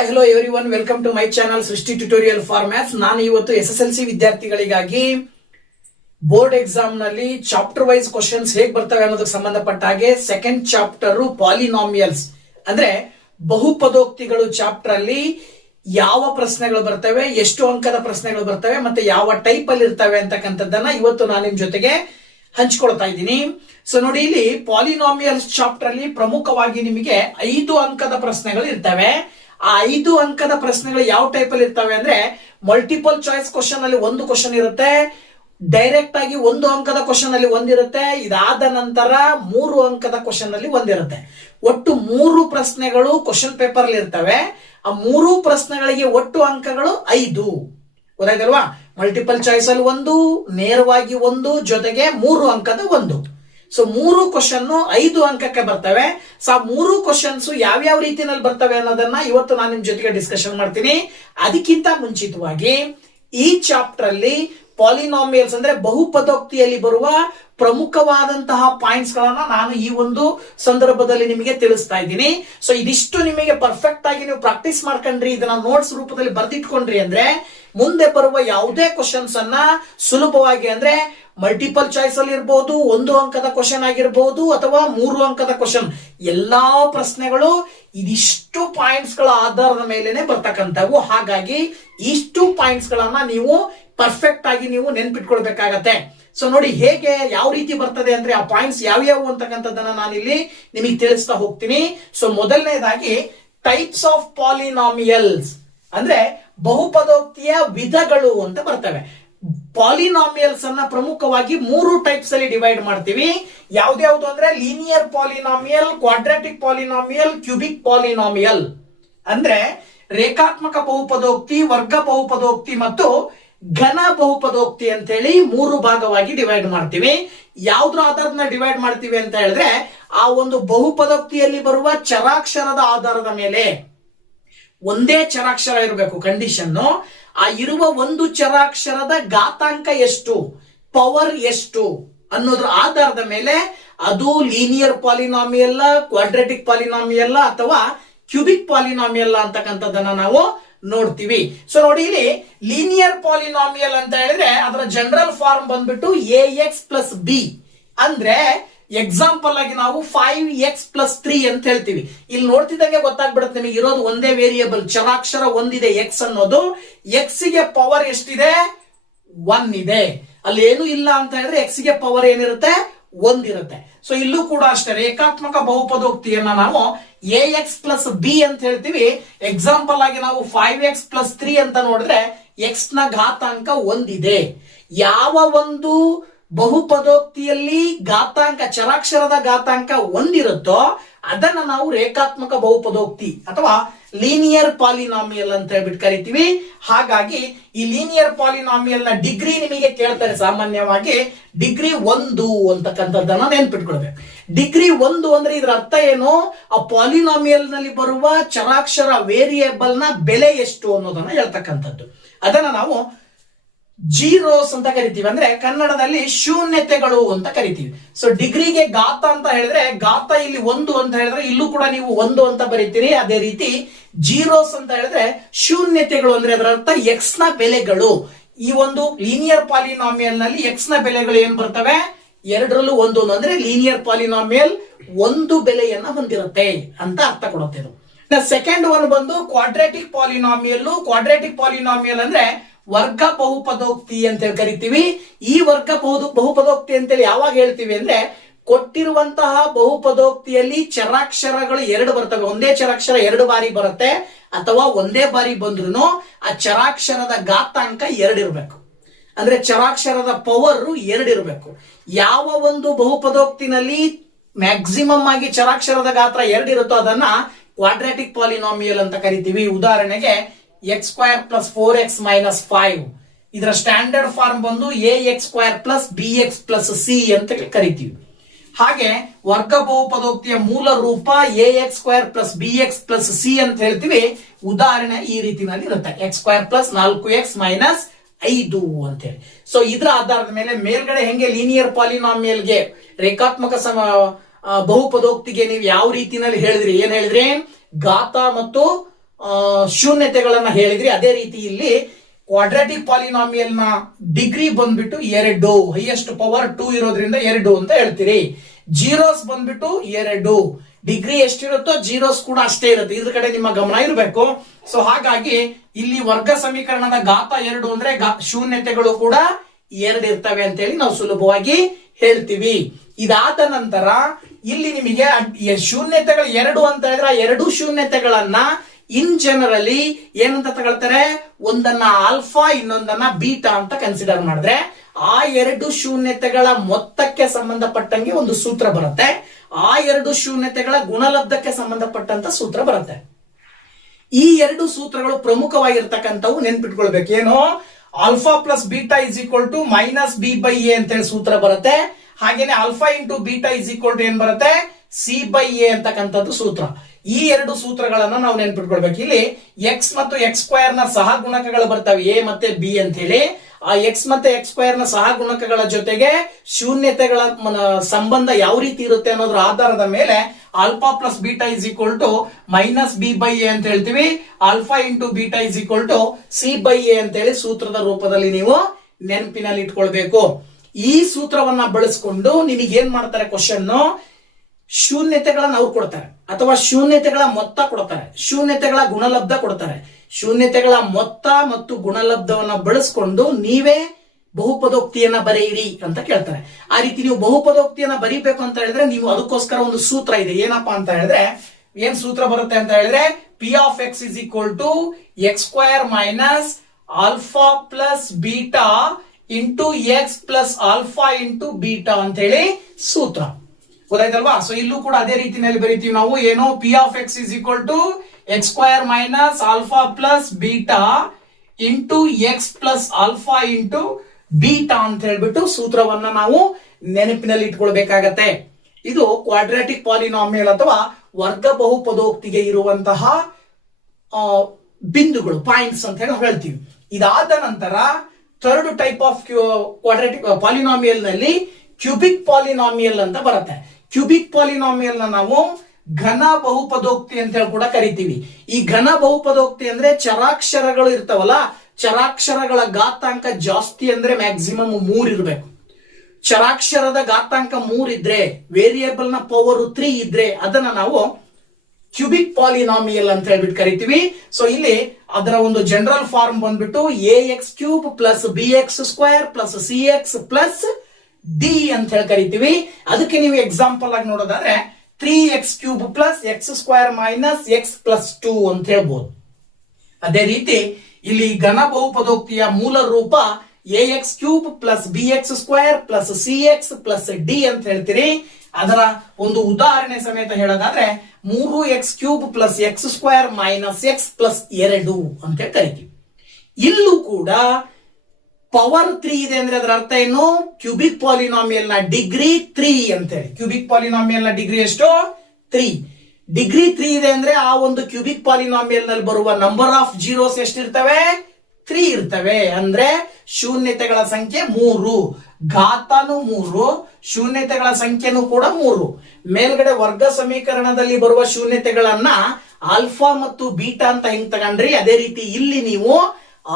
Hi hello everyone, welcome to my channel Srishti tutorial for maths. ನಾನು ಇವತ್ತು SSLC ವಿದ್ಯಾರ್ಥಿಗಳಿಗಾಗಿ board exam ನಲ್ಲಿ chapter wise questions ಹೇಗೆ ಬರ್ತವೆ ಅನ್ನೋದಕ್ಕೆ ಸಂಬಂಧಪಟ್ಟ ಹಾಗೆ ಸೆಕೆಂಡ್ ಚಾಪ್ಟರ್ ಪಾಲಿನಾಮಿಯಲ್ಸ್ ಅಂದ್ರೆ ಬಹುಪದೋಕ್ತಿಗಳು ಚಾಪ್ಟರ್ ಅಲ್ಲಿ ಯಾವ ಪ್ರಶ್ನೆಗಳು ಬರ್ತವೆ, ಎಷ್ಟು ಅಂಕದ ಪ್ರಶ್ನೆಗಳು ಬರ್ತವೆ, ಮತ್ತೆ ಯಾವ ಟೈಪ್ ಅಲ್ಲಿ ಇರ್ತವೆ ಅಂತಕ್ಕಂಥದ್ದನ್ನ ಇವತ್ತು ನಾನು ನಿಮ್ ಜೊತೆಗೆ ಹಂಚ್ಕೊಳ್ತಾ ಇದ್ದೀನಿ. ಸೊ ನೋಡಿ, ಇಲ್ಲಿ ಪಾಲಿನಾಮಿಯಲ್ಸ್ ಚಾಪ್ಟರ್ ಅಲ್ಲಿ ಪ್ರಮುಖವಾಗಿ ನಿಮಗೆ 5 ಅಂಕದ ಪ್ರಶ್ನೆಗಳು ಇರ್ತವೆ. ಆ 5 ಅಂಕದ ಪ್ರಶ್ನೆಗಳು ಯಾವ ಟೈಪ್ ಅಲ್ಲಿ ಇರ್ತವೆ ಅಂದ್ರೆ ಮಲ್ಟಿಪಲ್ ಚಾಯ್ಸ್ ಕ್ವಶನ್ ಅಲ್ಲಿ ಒಂದು ಕ್ವಶನ್ ಇರುತ್ತೆ, ಡೈರೆಕ್ಟ್ ಆಗಿ 1 ಅಂಕದ ಕ್ವಶನ್ ಅಲ್ಲಿ ಒಂದಿರುತ್ತೆ, ಇದಾದ ನಂತರ 3 ಅಂಕದ ಕ್ವಶನ್ ಅಲ್ಲಿ ಒಂದಿರುತ್ತೆ. ಒಟ್ಟು 3 ಪ್ರಶ್ನೆಗಳು ಕ್ವಶನ್ ಪೇಪರ್ ಅಲ್ಲಿ ಇರ್ತವೆ. ಆ 3 ಪ್ರಶ್ನೆಗಳಿಗೆ ಒಟ್ಟು ಅಂಕಗಳು 5. ಗೊತ್ತಾಯ್ತಲ್ವಾ? ಮಲ್ಟಿಪಲ್ ಚಾಯ್ಸ್ ಅಲ್ಲಿ 1, ನೇರವಾಗಿ 1, ಜೊತೆಗೆ 3 ಅಂಕದ 1. ಸೊ 3 ಕ್ವಶನ್ 5 ಅಂಕಕ್ಕೆ ಬರ್ತವೆ. ಸೊ ಆ 3 ಕ್ವಶನ್ಸ್ ಯಾವ್ಯಾವ ರೀತಿಯಲ್ಲಿ ಬರ್ತವೆ ಅನ್ನೋದನ್ನ ಇವತ್ತು ನಾನು ನಿಮ್ ಜೊತೆಗೆ ಡಿಸ್ಕಷನ್ ಮಾಡ್ತೀನಿ. ಅದಕ್ಕಿಂತ ಮುಂಚಿತವಾಗಿ ಈ ಚಾಪ್ಟರ್ ಅಲ್ಲಿ ಪಾಲಿನಾಮಿಯಲ್ಸ್ ಅಂದ್ರೆ ಬಹುಪದೋಕ್ತಿಯಲ್ಲಿ ಬರುವ ಪ್ರಮುಖವಾದಂತಹ ಪಾಯಿಂಟ್ಸ್ ಗಳನ್ನ ನಾನು ಈ ಒಂದು ಸಂದರ್ಭದಲ್ಲಿ ನಿಮಗೆ ತಿಳಿಸ್ತಾ ಇದ್ದೀನಿ. ಸೊ ಇದಿಷ್ಟು ನಿಮಗೆ ಪರ್ಫೆಕ್ಟ್ ಆಗಿ ನೀವು ಪ್ರಾಕ್ಟೀಸ್ ಮಾಡ್ಕೊಂಡ್ರಿ, ಇದನ್ನ ನೋಟ್ಸ್ ರೂಪದಲ್ಲಿ ಬರ್ದಿಟ್ಕೊಂಡ್ರಿ ಅಂದ್ರೆ ಮುಂದೆ ಬರುವ ಯಾವುದೇ ಕ್ವಶನ್ಸ್ ಅನ್ನ ಸುಲಭವಾಗಿ, ಅಂದ್ರೆ ಮಲ್ಟಿಪಲ್ ಚಾಯ್ಸ್ ಅಲ್ಲಿ ಇರಬಹುದು, 1 ಅಂಕದ ಕ್ವಶನ್ ಆಗಿರಬಹುದು ಅಥವಾ 3 ಅಂಕದ ಕ್ವಶನ್, ಎಲ್ಲಾ ಪ್ರಶ್ನೆಗಳು ಇದಿಷ್ಟು ಪಾಯಿಂಟ್ಸ್ ಗಳ ಆಧಾರದ ಮೇಲೆನೆ ಬರ್ತಕ್ಕಂಥವು. ಹಾಗಾಗಿ ಇಷ್ಟು ಪಾಯಿಂಟ್ಸ್ ಗಳನ್ನ ನೀವು ಪರ್ಫೆಕ್ಟ್ ಆಗಿ ನೀವು ನೆನ್ಪಿಟ್ಕೊಳ್ಬೇಕಾಗತ್ತೆ. ಸೊ ನೋಡಿ ಹೇಗೆ ಯಾವ ರೀತಿ ಬರ್ತದೆ ಅಂದ್ರೆ ಆ ಪಾಯಿಂಟ್ಸ್ ಯಾವ್ಯಾವು ಅಂತಕ್ಕಂಥದ್ದನ್ನ ನಾನಿಲ್ಲಿ ನಿಮಗೆ ತಿಳಿಸ್ತಾ ಹೋಗ್ತೀನಿ. ಸೊ ಮೊದಲನೇದಾಗಿ ಟೈಪ್ಸ್ ಆಫ್ ಪಾಲಿನಾಮಿಯಲ್ಸ್ ಅಂದ್ರೆ ಬಹುಪದೋಕ್ತಿಯ ವಿಧಗಳು ಅಂತ ಬರ್ತವೆ. ಪಾಲಿನಾಮಿಯಲ್ಸ್ ಅನ್ನ ಪ್ರಮುಖವಾಗಿ 3 ಟೈಪ್ಸ್ ಅಲ್ಲಿ ಡಿವೈಡ್ ಮಾಡ್ತೀವಿ. ಯಾವ್ದ್ಯಾವ್ದು ಅಂದ್ರೆ linear polynomial, quadratic polynomial, cubic polynomial. ಅಂದ್ರೆ ರೇಖಾತ್ಮಕ ಬಹುಪದೋಕ್ತಿ, ವರ್ಗ ಬಹುಪದೋಕ್ತಿ ಮತ್ತು ಘನ ಬಹುಪದೋಕ್ತಿ ಅಂತ ಹೇಳಿ 3 ಭಾಗವಾಗಿ ಡಿವೈಡ್ ಮಾಡ್ತೀವಿ. ಯಾವ್ದ್ರ ಆಧಾರದ ಮೇಲೆ ಡಿವೈಡ್ ಮಾಡ್ತೀವಿ ಅಂತ ಹೇಳಿದ್ರೆ ಆ ಒಂದು ಬಹುಪದೋಕ್ತಿಯಲ್ಲಿ ಬರುವ ಚರಾಕ್ಷರದ ಆಧಾರದ ಮೇಲೆ ಒಂದೇ ಚರಾಕ್ಷರ ಇರಬೇಕು ಕಂಡೀಷನ್. ಆ ಇರುವ ಒಂದು ಚರಾಕ್ಷರದ ಘಾತಾಂಕ ಎಷ್ಟು, ಪವರ್ ಎಷ್ಟು ಅನ್ನೋದ್ರ ಆಧಾರದ ಮೇಲೆ ಅದು ಲೀನಿಯರ್ ಪಾಲಿನಾಮಿಯಲ್, ಕ್ವಾಡ್ರಾಟಿಕ್ ಪಾಲಿನಾಮಿಯಲ್ ಅಥವಾ ಕ್ಯೂಬಿಕ್ ಪಾಲಿನಾಮಿಯಲ್ ಅಂತಕ್ಕಂಥದ್ದನ್ನ ನಾವು ನೋಡ್ತೀವಿ. ಸೊ ನೋಡಿ, ಇಲ್ಲಿ ಲೀನಿಯರ್ ಪಾಲಿನಾಮಿಯಲ್ ಅಂತ ಹೇಳಿದ್ರೆ ಅದರ ಜನರಲ್ ಫಾರ್ಮ್ ಬಂದ್ಬಿಟ್ಟು ax ಪ್ಲಸ್ ಬಿ. ಅಂದ್ರೆ ಎಕ್ಸಾಂಪಲ್ ಆಗಿ ನಾವು 5x ಪ್ಲಸ್ 3 ಅಂತ ಹೇಳ್ತೀವಿ. ಇಲ್ಲಿ ನೋಡ್ತಿದ್ದಂಗೆ ಗೊತ್ತಾಗ್ಬಿಡುತ್ತೆ ನಿಮಗೆ, ಇರೋದು ಒಂದೇ ವೇರಿಯೇಬಲ್, ಚರಾಕ್ಷರ ಒಂದಿದೆ x ಅನ್ನೋದು. x ಗೆ ಪವರ್ ಎಷ್ಟಿದೆ? 1 ಇದೆ. ಅಲ್ಲಿ ಏನು ಇಲ್ಲ ಅಂತ ಹೇಳಿದ್ರೆ x ಗೆ ಪವರ್ ಏನಿರುತ್ತೆ? 1 ಇರುತ್ತೆ. ಸೊ ಇಲ್ಲೂ ಕೂಡ ಅಷ್ಟೇ ರೇಖಾತ್ಮಕ ಬಹುಪದೋಕ್ತಿಯನ್ನ ನಾವು ax ಪ್ಲಸ್ ಬಿ ಅಂತ ಹೇಳ್ತೀವಿ. ಎಕ್ಸಾಂಪಲ್ ಆಗಿ ನಾವು 5x ಪ್ಲಸ್ 3 ಅಂತ ನೋಡಿದ್ರೆ x ನ ಘಾತಾಂಕ 1 ಇದೆ. ಯಾವ ಒಂದು ಬಹುಪದೋಕ್ತಿಯಲ್ಲಿ ಘಾತಾಂಕ, ಚರಾಕ್ಷರದ ಘಾತಾಂಕ 1 ಇರುತ್ತೋ ಅದನ್ನ ನಾವು ರೇಖಾತ್ಮಕ ಬಹುಪದೋಕ್ತಿ ಅಥವಾ ಲೀನಿಯರ್ ಪಾಲಿನಾಮಿಯಲ್ ಅಂತ ಹೇಳ್ಬಿಟ್ಟು ಕರಿತೀವಿ. ಹಾಗಾಗಿ ಈ ಲೀನಿಯರ್ ಪಾಲಿನಾಮಿಯಲ್ ನ ಡಿಗ್ರಿ ನಿಮಗೆ ಕೇಳ್ತಾರೆ. ಸಾಮಾನ್ಯವಾಗಿ ಡಿಗ್ರಿ 1 ಅಂತಕ್ಕಂಥದ್ದನ್ನ ನೆನ್ಪಿಟ್ಕೊಳ್ಬೇಕು. ಡಿಗ್ರಿ 1 ಅಂದ್ರೆ ಇದರ ಅರ್ಥ ಏನು? ಆ ಪಾಲಿನಾಮಿಯಲ್ ನಲ್ಲಿ ಬರುವ ಚರಾಕ್ಷರ ವೇರಿಯೇಬಲ್ ನ ಬೆಲೆ ಎಷ್ಟು ಅನ್ನೋದನ್ನ ಹೇಳ್ತಕ್ಕಂಥದ್ದು. ಅದನ್ನ ನಾವು ಜೀರೋಸ್ ಅಂತ ಕರಿತೀವಿ, ಅಂದ್ರೆ ಕನ್ನಡದಲ್ಲಿ ಶೂನ್ಯತೆಗಳು ಅಂತ ಕರಿತೀವಿ. ಸೊ ಡಿಗ್ರಿಗೆ ಘಾತ ಅಂತ ಹೇಳಿದ್ರೆ, ಘಾತ ಇಲ್ಲಿ 1 ಅಂತ ಹೇಳಿದ್ರೆ ಇಲ್ಲೂ ಕೂಡ ನೀವು 1 ಅಂತ ಬರೀತೀರಿ. ಅದೇ ರೀತಿ ಜೀರೋಸ್ ಅಂತ ಹೇಳಿದ್ರೆ ಶೂನ್ಯತೆಗಳು, ಅಂದ್ರೆ ಅದರ ಅರ್ಥ ಎಕ್ಸ್ ನ ಬೆಲೆಗಳು. ಈ ಒಂದು ಲೀನಿಯರ್ ಪಾಲಿನಾಮಿಯಲ್ ನಲ್ಲಿ ಎಕ್ಸ್ ನ ಬೆಲೆಗಳು ಏನ್ ಬರ್ತವೆ? 2ರಲ್ಲೂ 1 ಅಂದ್ರೆ ಲೀನಿಯರ್ ಪಾಲಿನಾಮಿಯಲ್ 1 ಬೆಲೆಯನ್ನ ಹೊಂದಿರುತ್ತೆ ಅಂತ ಅರ್ಥ ಕೊಡುತ್ತೆ ಇದು. ಸೆಕೆಂಡ್ ಒನ್ ಬಂದು ಕ್ವಾಡ್ರಾಟಿಕ್ ಪಾಲಿನಾಮಿಯಲ್. ಕ್ವಾಡ್ರಾಟಿಕ್ ಪಾಲಿನಾಮಿಯಲ್ ಅಂದ್ರೆ ವರ್ಗ ಬಹುಪದೋಕ್ತಿ ಅಂತ ಹೇಳಿ ಕರಿತೀವಿ. ಈ ವರ್ಗ ಬಹುಪದೋಕ್ತಿ ಅಂತೇಳಿ ಯಾವಾಗ ಹೇಳ್ತೀವಿ ಅಂದ್ರೆ ಕೊಟ್ಟಿರುವಂತಹ ಬಹುಪದೋಕ್ತಿಯಲ್ಲಿ ಚರಾಕ್ಷರಗಳು 2 ಬರ್ತವೆ. ಒಂದೇ ಚರಾಕ್ಷರ 2 ಬಾರಿ ಬರುತ್ತೆ, ಅಥವಾ ಒಂದೇ ಬಾರಿ ಬಂದ್ರು ಆ ಚರಾಕ್ಷರದ ಘಾತಾಂಕ 2 ಇರಬೇಕು. ಅಂದ್ರೆ ಚರಾಕ್ಷರದ ಪವರ್ 2 ಇರಬೇಕು. ಯಾವ ಒಂದು ಬಹುಪದೋಕ್ತಿನಲ್ಲಿ ಮ್ಯಾಕ್ಸಿಮಮ್ ಆಗಿ ಚರಾಕ್ಷರದ ಗಾತ್ರ 2 ಇರುತ್ತೋ ಅದನ್ನ ಕ್ವಾಡ್ರಾಟಿಕ್ ಪಾಲಿನಾಮಿಯಲ್ ಅಂತ ಕರಿತೀವಿ. ಉದಾಹರಣೆಗೆ x square plus 4x minus 5, ಇದರ ಸ್ಟ್ಯಾಂಡರ್ಡ್ ಫಾರ್ಮ್ ಬಂದು ax square plus bx plus c ಅಂತ ಕರಿತೀವಿ. ಹಾಗೆ ವರ್ಗ ಬಹುಪದೋಕ್ತಿಯ ಮೂಲ ರೂಪ ax square plus bx plus c ಅಂತ ಹೇಳ್ತೀವಿ. ಉದಾಹರಣೆ ಈ ರೀತಿನಲ್ಲಿ ಇರುತ್ತೆ, x square plus 4x minus 5 ಅಂತ ಹೇಳಿ. ಸೊ ಇದರ ಆಧಾರದ ಮೇಲೆ ಮೇಲ್ಗಡೆ ಹೆಂಗೆ ಲೀನಿಯರ್ ಪಾಲಿನಾಮಿಯಲ್ಗೆ ರೇಖಾತ್ಮಕ ಬಹುಪದೋಕ್ತಿಗೆ ನೀವು ಯಾವ ರೀತಿನಲ್ಲಿ ಹೇಳಿದ್ರಿ, ಏನ್ ಹೇಳಿದ್ರಿ? ಘಾತ ಮತ್ತು ಶೂನ್ಯತೆಗಳನ್ನ ಹೇಳಿದ್ರಿ. ಅದೇ ರೀತಿ ಇಲ್ಲಿ ಕ್ವಾಡ್ರಾಟಿಕ್ ಪಾಲಿನಾಮಿಯಲ್ ನ ಡಿಗ್ರಿ ಬಂದ್ಬಿಟ್ಟು 2, ಹೈಯೆಸ್ಟ್ ಪವರ್ 2 ಇರೋದ್ರಿಂದ 2 ಅಂತ ಹೇಳ್ತೀರಿ. ಜೀರೋಸ್ ಬಂದ್ಬಿಟ್ಟು 2, ಡಿಗ್ರಿ ಎಷ್ಟಿರುತ್ತೋ ಜೀರೋಸ್ ಕೂಡ ಅಷ್ಟೇ ಇರುತ್ತೆ. ಇದ್ರ ಕಡೆ ನಿಮ್ಮ ಗಮನ ಇರಬೇಕು. ಸೊ ಹಾಗಾಗಿ ಇಲ್ಲಿ ವರ್ಗ ಸಮೀಕರಣದ ಘಾತ 2 ಅಂದ್ರೆ ಶೂನ್ಯತೆಗಳು ಕೂಡ 2 ಇರ್ತವೆ ಅಂತೇಳಿ ನಾವು ಸುಲಭವಾಗಿ ಹೇಳ್ತೀವಿ. ಇದಾದ ನಂತರ ಇಲ್ಲಿ ನಿಮಗೆ ಶೂನ್ಯತೆಗಳು 2 ಅಂತ ಹೇಳಿದ್ರೆ ಆ 2 ಶೂನ್ಯತೆಗಳನ್ನ ಇನ್ ಜನರಲಿ ಏನಂತ ತಗೊಳ್ತಾರೆ, ಒಂದನ್ನ ಆಲ್ಫಾ ಇನ್ನೊಂದನ್ನ ಬೀಟಾ ಅಂತ ಕನ್ಸಿಡರ್ ಮಾಡಿದ್ರೆ ಆ 2 ಶೂನ್ಯತೆಗಳ ಮೊತ್ತಕ್ಕೆ ಸಂಬಂಧಪಟ್ಟಂಗೆ ಒಂದು ಸೂತ್ರ ಬರುತ್ತೆ. ಆ 2 ಶೂನ್ಯತೆಗಳ ಗುಣಲಬ್ಧಕ್ಕೆ ಸಂಬಂಧಪಟ್ಟಂತ ಸೂತ್ರ ಬರುತ್ತೆ. ಈ 2 ಸೂತ್ರಗಳು ಪ್ರಮುಖವಾಗಿರ್ತಕ್ಕಂಥವು, ನೆನ್ಪಿಟ್ಕೊಳ್ಬೇಕು. ಏನು, alpha plus beta is equal to minus B by A ಅಂತೇಳಿ ಸೂತ್ರ ಬರುತ್ತೆ. ಹಾಗೇನೆ alpha into beta is equal to ಏನ್ ಬರುತ್ತೆ, ಸಿ ಬೈ ಎ ಅಂತಕ್ಕಂಥದ್ದು ಸೂತ್ರ. ಈ 2 ಸೂತ್ರಗಳನ್ನ ನಾವು ನೆನ್ಪಿಟ್ಕೊಳ್ಬೇಕು. ಇಲ್ಲಿ ಎಕ್ಸ್ ಮತ್ತು ಎಕ್ಸ್ ಸ್ಕ್ವೇರ್ ನ ಸಹ ಗುಣಕಗಳು ಬರ್ತವೆ, ಎ ಮತ್ತೆ ಬಿ ಅಂತ ಹೇಳಿ. ಆ ಎಕ್ಸ್ ಮತ್ತೆ ಎಕ್ಸ್ ಸ್ಕ್ವೇರ್ ನ ಸಹ ಗುಣಕಗಳ ಜೊತೆಗೆ ಶೂನ್ಯತೆಗಳ ಸಂಬಂಧ ಯಾವ ರೀತಿ ಇರುತ್ತೆ ಅನ್ನೋದ್ರ ಆಧಾರದ ಮೇಲೆ alpha plus beta is equal to minus B by A ಅಂತ ಹೇಳ್ತೀವಿ. Alpha into beta is equal to C by A ಅಂತ ಹೇಳಿ ಸೂತ್ರದ ರೂಪದಲ್ಲಿ ನೀವು ನೆನಪಿನಲ್ಲಿ ಇಟ್ಕೊಳ್ಬೇಕು. ಈ ಸೂತ್ರವನ್ನ ಬಳಸ್ಕೊಂಡು ನಿಮಗೆ ಏನ್ ಮಾಡ್ತಾರೆ, ಕ್ವಶನ್ ಶೂನ್ಯತೆಗಳನ್ನ ಅವ್ರು ಕೊಡ್ತಾರೆ ಅಥವಾ ಶೂನ್ಯತೆಗಳ ಮೊತ್ತ ಕೊಡ್ತಾರೆ, ಶೂನ್ಯತೆಗಳ ಗುಣಲಬ್ಧ ಕೊಡ್ತಾರೆ. ಶೂನ್ಯತೆಗಳ ಮೊತ್ತ ಮತ್ತು ಗುಣಲಬ್ಧವನ್ನ ಬಳಸ್ಕೊಂಡು ನೀವೇ ಬಹುಪದೋಕ್ತಿಯನ್ನ ಬರೆಯಿರಿ ಅಂತ ಕೇಳ್ತಾರೆ. ಆ ರೀತಿ ನೀವು ಬಹುಪದೋಕ್ತಿಯನ್ನ ಬರೀಬೇಕು ಅಂತ ಹೇಳಿದ್ರೆ ನೀವು ಅದಕ್ಕೋಸ್ಕರ ಒಂದು ಸೂತ್ರ ಇದೆ. ಏನಪ್ಪಾ ಅಂತ ಹೇಳಿದ್ರೆ, ಏನ್ ಸೂತ್ರ ಬರುತ್ತೆ ಅಂತ ಹೇಳಿದ್ರೆ, P of X is equal to X square minus alpha plus beta into X plus alpha into beta ಅಂತ ಹೇಳಿ ಸೂತ್ರ ಗೊತ್ತಾಯ್ತಲ್ವಾ. ಸೊ ಇಲ್ಲೂ ಕೂಡ ಅದೇ ರೀತಿಯಲ್ಲಿ ಬರೀತೀವಿ ನಾವು. ಏನು, P of X is equal to X square minus alpha plus beta into X plus alpha into beta ಅಂತ ಹೇಳ್ಬಿಟ್ಟು ಸೂತ್ರವನ್ನ ನಾವು ನೆನಪಿನಲ್ಲಿ ಇಟ್ಕೊಳ್ಬೇಕಾಗತ್ತೆ. ಇದು ಕ್ವಾಡ್ರಾಟಿಕ್ ಪಾಲಿನಾಮಿಯಲ್ ಅಥವಾ ವರ್ಗ ಬಹುಪದೋಕ್ತಿಗೆ ಇರುವಂತಹ ಬಿಂದುಗಳು, ಪಾಯಿಂಟ್ಸ್ ಅಂತ ಹೇಳಿ ಹೇಳ್ತೀವಿ. ಇದಾದ ನಂತರ third type of quadratic polynomial ನಲ್ಲಿ ಕ್ಯೂಬಿಕ್ ಪಾಲಿನಾಮಿಯಲ್ ಅಂತ ಬರುತ್ತೆ. ಕ್ಯೂಬಿಕ್ ಪಾಲಿನಾಮಿಯಲ್ ನ ನಾವು ಘನ ಬಹುಪದೋಕ್ತಿ ಅಂತ ಹೇಳಿ ಕೂಡ ಕರಿತೀವಿ. ಈ ಘನ ಬಹುಪದೋಕ್ತಿ ಅಂದ್ರೆ ಚರಾಕ್ಷರಗಳು ಇರ್ತಾವಲ್ಲ, ಚರಾಕ್ಷರಗಳ ಘಾತಾಂಕ ಜಾಸ್ತಿ ಅಂದ್ರೆ ಮ್ಯಾಕ್ಸಿಮಮ್ 3 ಇರಬೇಕು. ಚರಾಕ್ಷರದ ಘಾತಾಂಕ 3 ಇದ್ರೆ, ವೇರಿಯೇಬಲ್ ನ ಪವರ್ 3 ಇದ್ರೆ ಅದನ್ನ ನಾವು ಕ್ಯೂಬಿಕ್ ಪಾಲಿನಾಮಿಯಲ್ ಅಂತ ಹೇಳ್ಬಿಟ್ಟು ಕರಿತೀವಿ. ಸೊ ಇಲ್ಲಿ ಅದರ ಒಂದು ಜನರಲ್ ಫಾರ್ಮ್ ಬಂದ್ಬಿಟ್ಟು A X cube plus B X square plus C X plus D ಅಂತ ಹೇಳಿ ಕರಿತೀವಿ. ಅದಕ್ಕೆ ನೀವು ಎಕ್ಸಾಂಪಲ್ ಆಗಿ ನೋಡೋದಾದ್ರೆ 3x cube plus X square minus X plus 2 ಅಂತ ಹೇಳ್ಬೋದು. ಅದೇ ರೀತಿ ಇಲ್ಲಿ ಘನ ಬಹುಪದೋಕ್ತಿಯ ಮೂಲ ರೂಪ A X cube plus B X square plus C X plus D ಅಂತ ಹೇಳ್ತೀರಿ. ಅದರ ಒಂದು ಉದಾಹರಣೆ ಸಮೇತ ಹೇಳೋದಾದ್ರೆ 3x cube plus X square minus X plus 2 ಅಂತ ಹೇಳಿ ಕರಿತೀವಿ. ಇಲ್ಲೂ ಕೂಡ ಪವರ್ 3 ಇದೆ ಅಂದ್ರೆ ಅದರ ಅರ್ಥ ಏನು, ಕ್ಯೂಬಿಕ್ ಪಾಲಿನಾಮಿಯಲ್ ನ ಡಿಗ್ರಿ 3 ಅಂತ ಹೇಳಿ. ಕ್ಯೂಬಿಕ್ ಪಾಲಿನಾಮಿಯಲ್ ನ ಡಿಗ್ರಿ ಎಷ್ಟು, 3. ಡಿಗ್ರಿ 3 ಇದೆ ಅಂದ್ರೆ ಆ ಒಂದು ಕ್ಯೂಬಿಕ್ ಪಾಲಿನಾಮಿಯಲ್ ನಲ್ಲಿ ಬರುವ ನಂಬರ್ ಆಫ್ ಜೀರೋಸ್ ಎಷ್ಟಿರ್ತವೆ, 3 ಇರ್ತವೆ. ಅಂದ್ರೆ ಶೂನ್ಯತೆಗಳ ಸಂಖ್ಯೆ 3, ಘಾತನು 3, ಶೂನ್ಯತೆಗಳ ಸಂಖ್ಯೆನೂ ಕೂಡ 3. ಮೇಲ್ಗಡೆ ವರ್ಗ ಸಮೀಕರಣದಲ್ಲಿ ಬರುವ ಶೂನ್ಯತೆಗಳನ್ನ ಆಲ್ಫಾ ಮತ್ತು ಬೀಟಾ ಅಂತ ಹೆಂಗ್ ತಗೊಂಡ್ರಿ, ಅದೇ ರೀತಿ ಇಲ್ಲಿ ನೀವು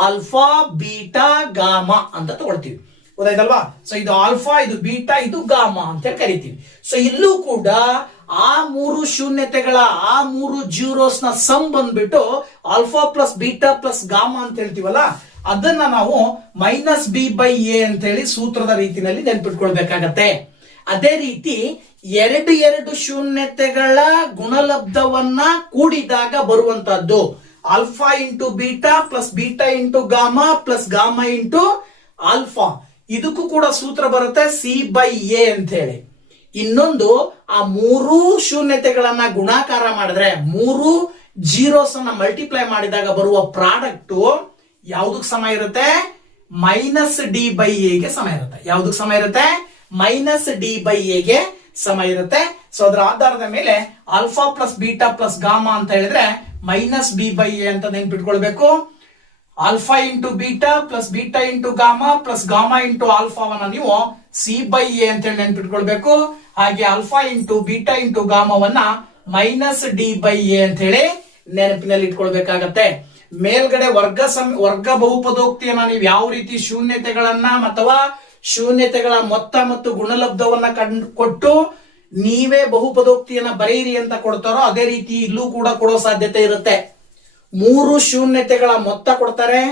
ಆಲ್ಫಾ ಬೀಟಾ ಗಾಮಾ ಅಂತ ತಗೊಳ್ತೀವಿ. ಗೊತ್ತಾಯ್ತಲ್ವಾ. ಸೊ ಇದು ಆಲ್ಫಾ, ಇದು ಬೀಟಾ, ಇದು ಗಾಮಾ ಅಂತ ಹೇಳಿ ಕರಿತೀವಿ. ಸೊ ಇಲ್ಲೂ ಕೂಡ ಆ 3 ಶೂನ್ಯತೆಗಳ ಆ 3 ಜೀರೋಸ್ ನ ಸಮ್ ಬಂದ್ಬಿಟ್ಟು alpha plus beta plus gamma ಅಂತ ಹೇಳ್ತೀವಲ್ಲ, ಅದನ್ನ ನಾವು ಮೈನಸ್ ಬಿ ಬೈ ಎ ಅಂತ ಹೇಳಿ ಸೂತ್ರದ ರೀತಿಯಲ್ಲಿ ನೆನ್ಪಿಟ್ಕೊಳ್ಬೇಕಾಗತ್ತೆ. ಅದೇ ರೀತಿ 2 ಶೂನ್ಯತೆಗಳ ಗುಣಲಬ್ಧವನ್ನ ಕೂಡಿದಾಗ ಬರುವಂತಹದ್ದು alpha into beta plus beta into gamma plus gamma into alpha. ಇದಕ್ಕೂ ಕೂಡ ಸೂತ್ರ ಬರುತ್ತೆ ಸಿ ಬೈ ಎ ಅಂತ ಹೇಳಿ. ಇನ್ನೊಂದು, ಆ 3 ಶೂನ್ಯತೆಗಳನ್ನ ಗುಣಾಕಾರ ಮಾಡಿದ್ರೆ 3 ಜೀರೋಸ್ ಅನ್ನ ಮಲ್ಟಿಪ್ಲೈ ಮಾಡಿದಾಗ ಬರುವ ಪ್ರಾಡಕ್ಟ್ ಯಾವ್ದಕ್ ಸಮ ಇರುತ್ತೆ, ಮೈನಸ್ ಡಿ ಬೈ ಎಗೆ ಸಮ ಇರುತ್ತೆ. ಯಾವ್ದಕ್ ಸಮ ಇರುತ್ತೆ, ಮೈನಸ್ ಡಿ ಬೈ ಎಗೆ ಸಮ ಇರುತ್ತೆ. ಸೊ ಅದರ ಆಧಾರದ ಮೇಲೆ alpha plus beta plus gamma ಅಂತ ಹೇಳಿದ್ರೆ ಮೈನಸ್ ಬಿ ಬೈ ಎ ಅಂತ ನೆನ್ಪಿಟ್ಕೊಳ್ಬೇಕು. Alpha into beta plus beta into gamma plus gamma into ಆಲ್ಫಾವನ್ನ ನೀವು ಸಿ ಬೈ ಎ ಅಂತ ಹೇಳಿ ನೆನ್ಪಿಟ್ಕೊಳ್ಬೇಕು. ಹಾಗೆ ಆಲ್ಫಾ ಇಂಟು ಬೀಟಾ ಇಂಟು ಗಾಮಾವನ್ನ ಮೈನಸ್ ಡಿ ಬೈ ಎ ಅಂತ ಹೇಳಿ ನೆನಪಿನಲ್ಲಿ ಇಟ್ಕೊಳ್ಬೇಕಾಗತ್ತೆ. ಮೇಲ್ಗಡೆ ವರ್ಗ ಬಹುಪದೋಕ್ತಿಯನ್ನ ನೀವು ಯಾವ ರೀತಿ ಶೂನ್ಯತೆಗಳನ್ನ ಅಥವಾ ಶೂನ್ಯತೆಗಳ ಮೊತ್ತ ಮತ್ತು ಗುಣಲಬ್ಧವನ್ನ ಕೊಟ್ಟು ನೀವೇ ಬಹುಪದೋಕ್ತಿಯನ್ನ ಬರೆಯಿರಿ ಅಂತ ಕೊಡ್ತಾರೋ ಅದೇ ರೀತಿ ಇಲ್ಲೂ ಕೂಡ ಕೊಡೋ ಸಾಧ್ಯತೆ ಇರುತ್ತೆ. 3 ಶೂನ್ಯತೆಗಳ ಮೊತ್ತ ಕೊಡ್ತಾರೆ,